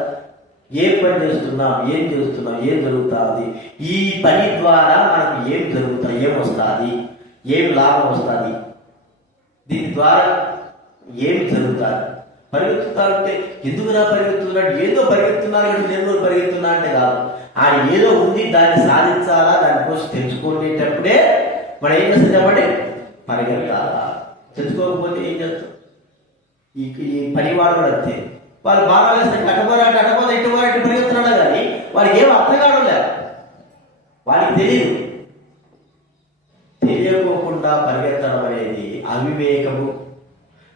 ఏం పని చేస్తున్నాం, ఏం చేస్తున్నాం, ఏం జరుగుతుంది, ఈ పని ద్వారా మనకు ఏం జరుగుతుంది, ఏం వస్తుంది, ఏం లాభం వస్తుంది, దీని ద్వారా ఏం జరుగుతుంది. పరిగెత్తుతారంటే ఎందుకునా పరిగెత్తున్నాడు, ఏదో పరిగెత్తున్నారు కానీ నేను పరిగెత్తున్నా అంటే కాదు, ఆయన ఏదో ఉంది, దాన్ని సాధించాలా, దానికోసం తెలుసుకునేటప్పుడే మనం ఏం చేస్తుంది చెప్పండి, పరిగెత్తాలా. తెలుసుకోకపోతే ఏం చేస్తాం? ఈ పనివాడు కూడా అంతే, వాళ్ళు బాగా వేస్తారు, కట్టబోరా ఇటు పరిగెత్తున్నాడు కానీ వాళ్ళకి ఏం అర్థం కావడం లేదు, వాళ్ళకి తెలియదు. తెలియకోకుండా పరిగెత్తడం అనేది అవివేకము,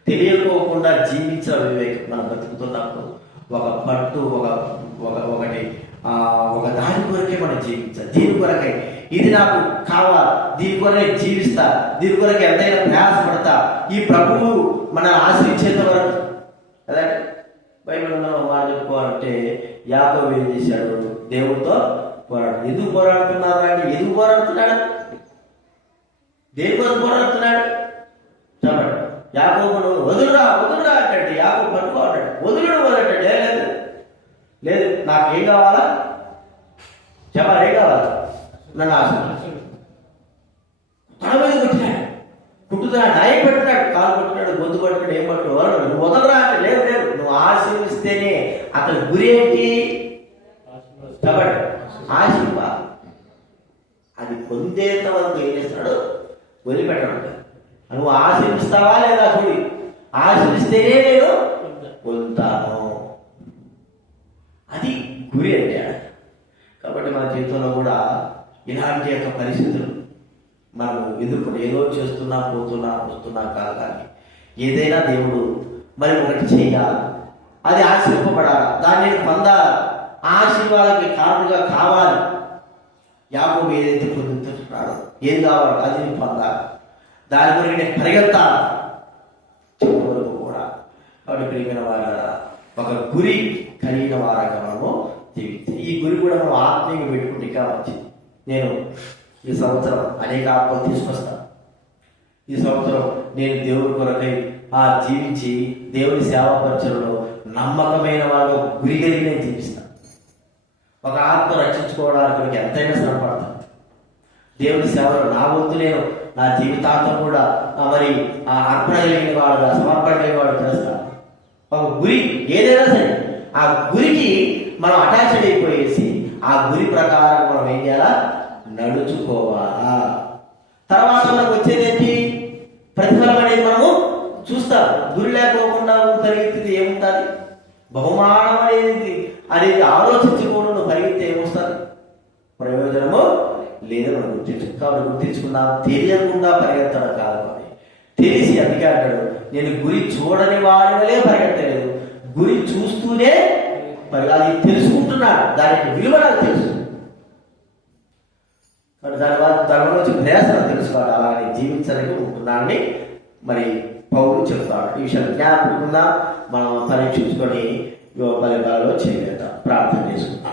తెలియకోకుండా జీవించడం అవివేకం. మనం బతుకుతున్నప్పుడు ఒక పట్టు ఒక దాని కొరకే మనం జీవించాలి. దీని కొరకే ఇది నాకు కావాలి, దీని కొరకే జీవిస్తా, దీని కొరకే ఎంతైనా ప్రయాసపడతా, ఈ ప్రభువు మన ఆశ్రయించేంత వరకు కదా. బైబిల్ మనం మాట చెప్పుకోవాలంటే యాకోబు ఏం చేశాడు? దేవుడితో పోరాడు. ఎందుకు పోరాడుతున్నారు అంటే ఎందుకు పోరాడుతున్నాడు? దేనికోసం పోరాడుతున్నాడు చెప్పండి. యాకోబును వదులురా వదులురా అంటే యాకోబు పట్టుకో అంటాడు. వదలడు లేదు లేదు, నాకు ఏం కావాలా చెప్పాలి, ఏం కావాలా? నన్ను ఆశ తన మీద కొట్టినాడు, కుట్టుతున్నాడు, నాయ పెట్టినాడు, కాలు కొట్టినాడు, గొంతు పట్టుకున్నాడు, ఏం పట్టుకోవాలి? నువ్వు వదలరా అంటే లేదు లేదు, నువ్వు ఆశీర్విస్తేనే. అతని గురి ఏంటి చెప్పండి? ఆశీర్వ. అది పొందేంత వరకు ఏం చేస్తున్నాడు? వదిలిపెట్టడం. నువ్వు ఆశీర్విస్తావా లేదా చూడి, ఆశీర్విస్తేనే నేను పొందుతాను. అది గురి అంటే. కాబట్టి మన జీవితంలో కూడా ఇలాంటి యొక్క పరిస్థితులు మనం ఎదుర్కొని ఏదో చేస్తున్నా పోతున్నా వస్తున్నా కాదు, కానీ ఏదైనా దేవుడు మరి ఒకటి చేయాలి, అది ఆశీర్వపడాలి, దాన్ని నేను పొందాలి, ఆశీర్వాదానికి కారణంగా కావాలి. యాకోబు ఏదైతే పొందుతున్నాడో ఏం కావాలి అది నేను పొందాలి, దాని గురించి నేను పరిగెత్తాలి కూడా. కాబట్టి ప్రియమైన వారు ఒక గురి కలిగిన వారంగా మనము జీవితం. ఈ గురి కూడా మనం ఆత్మీయంగా పెట్టుకుంటే ఇంకా వచ్చింది. నేను ఈ సంవత్సరం అనేక ఆత్మలు తీసుకొస్తాను. ఈ సంవత్సరం నేను దేవుడి కొరకై జీవించి దేవుని సేవా పరిచయంలో నమ్మకమైన వాళ్ళు గురి కలిగి నేను జీవిస్తాను. ఒక ఆత్మ రక్షించుకోవడానికి ఎంతైనా శ్రమపడతాను. దేవుని సేవలో నా వంతు నేను నా జీవితాంతం కూడా మరి అర్పణ కలిగిన వాడుగా, సమర్పణ కలిగిన వాడు చేస్తాను. ఒక గురి ఏదైనా సరే ఆ గురికి మనం అటాచ్డ్ అయిపోయేసి ఆ గురి ప్రకారం మనం ఏం చేయాలా? నడుచుకోవాలా. తర్వాత మనకు వచ్చేదేంటి? ప్రతిఫలం అనేది మనము చూస్తాం. గురి లేకోకుండా పరిగెత్తితే ఏముంటుంది? బహుమానం అనేది ఆలోచించుకోవడం నువ్వు పరిగెత్తే ఏమొస్తుంది? ప్రయోజనము లేదని మనం గుర్తించుకుంటాం. కాబట్టి గుర్తించుకుందాం. తెలియకుండా పరిగెత్తడం కాదు, అని తెలిసి అందుకే అంటాడు, నేను గురి చూడని వాడి వలే పరిగెత్తలేదు, గురి చూస్తూనే అది తెలుసుకుంటున్నాడు, దానికి విలువ నాకు తెలుసు. దాని వచ్చి ప్రయాసం తెలుసుకోవాలి. అలాగే జీవించడానికి ఉంటున్నాడని మరి పౌరులు చెప్తాడు. ఈ విషయాన్ని జ్ఞాపకం మనం పరీక్షించుకొని ఫలితాలలో చేయగలుగుతాం. ప్రార్థన చేసుకుంటాం.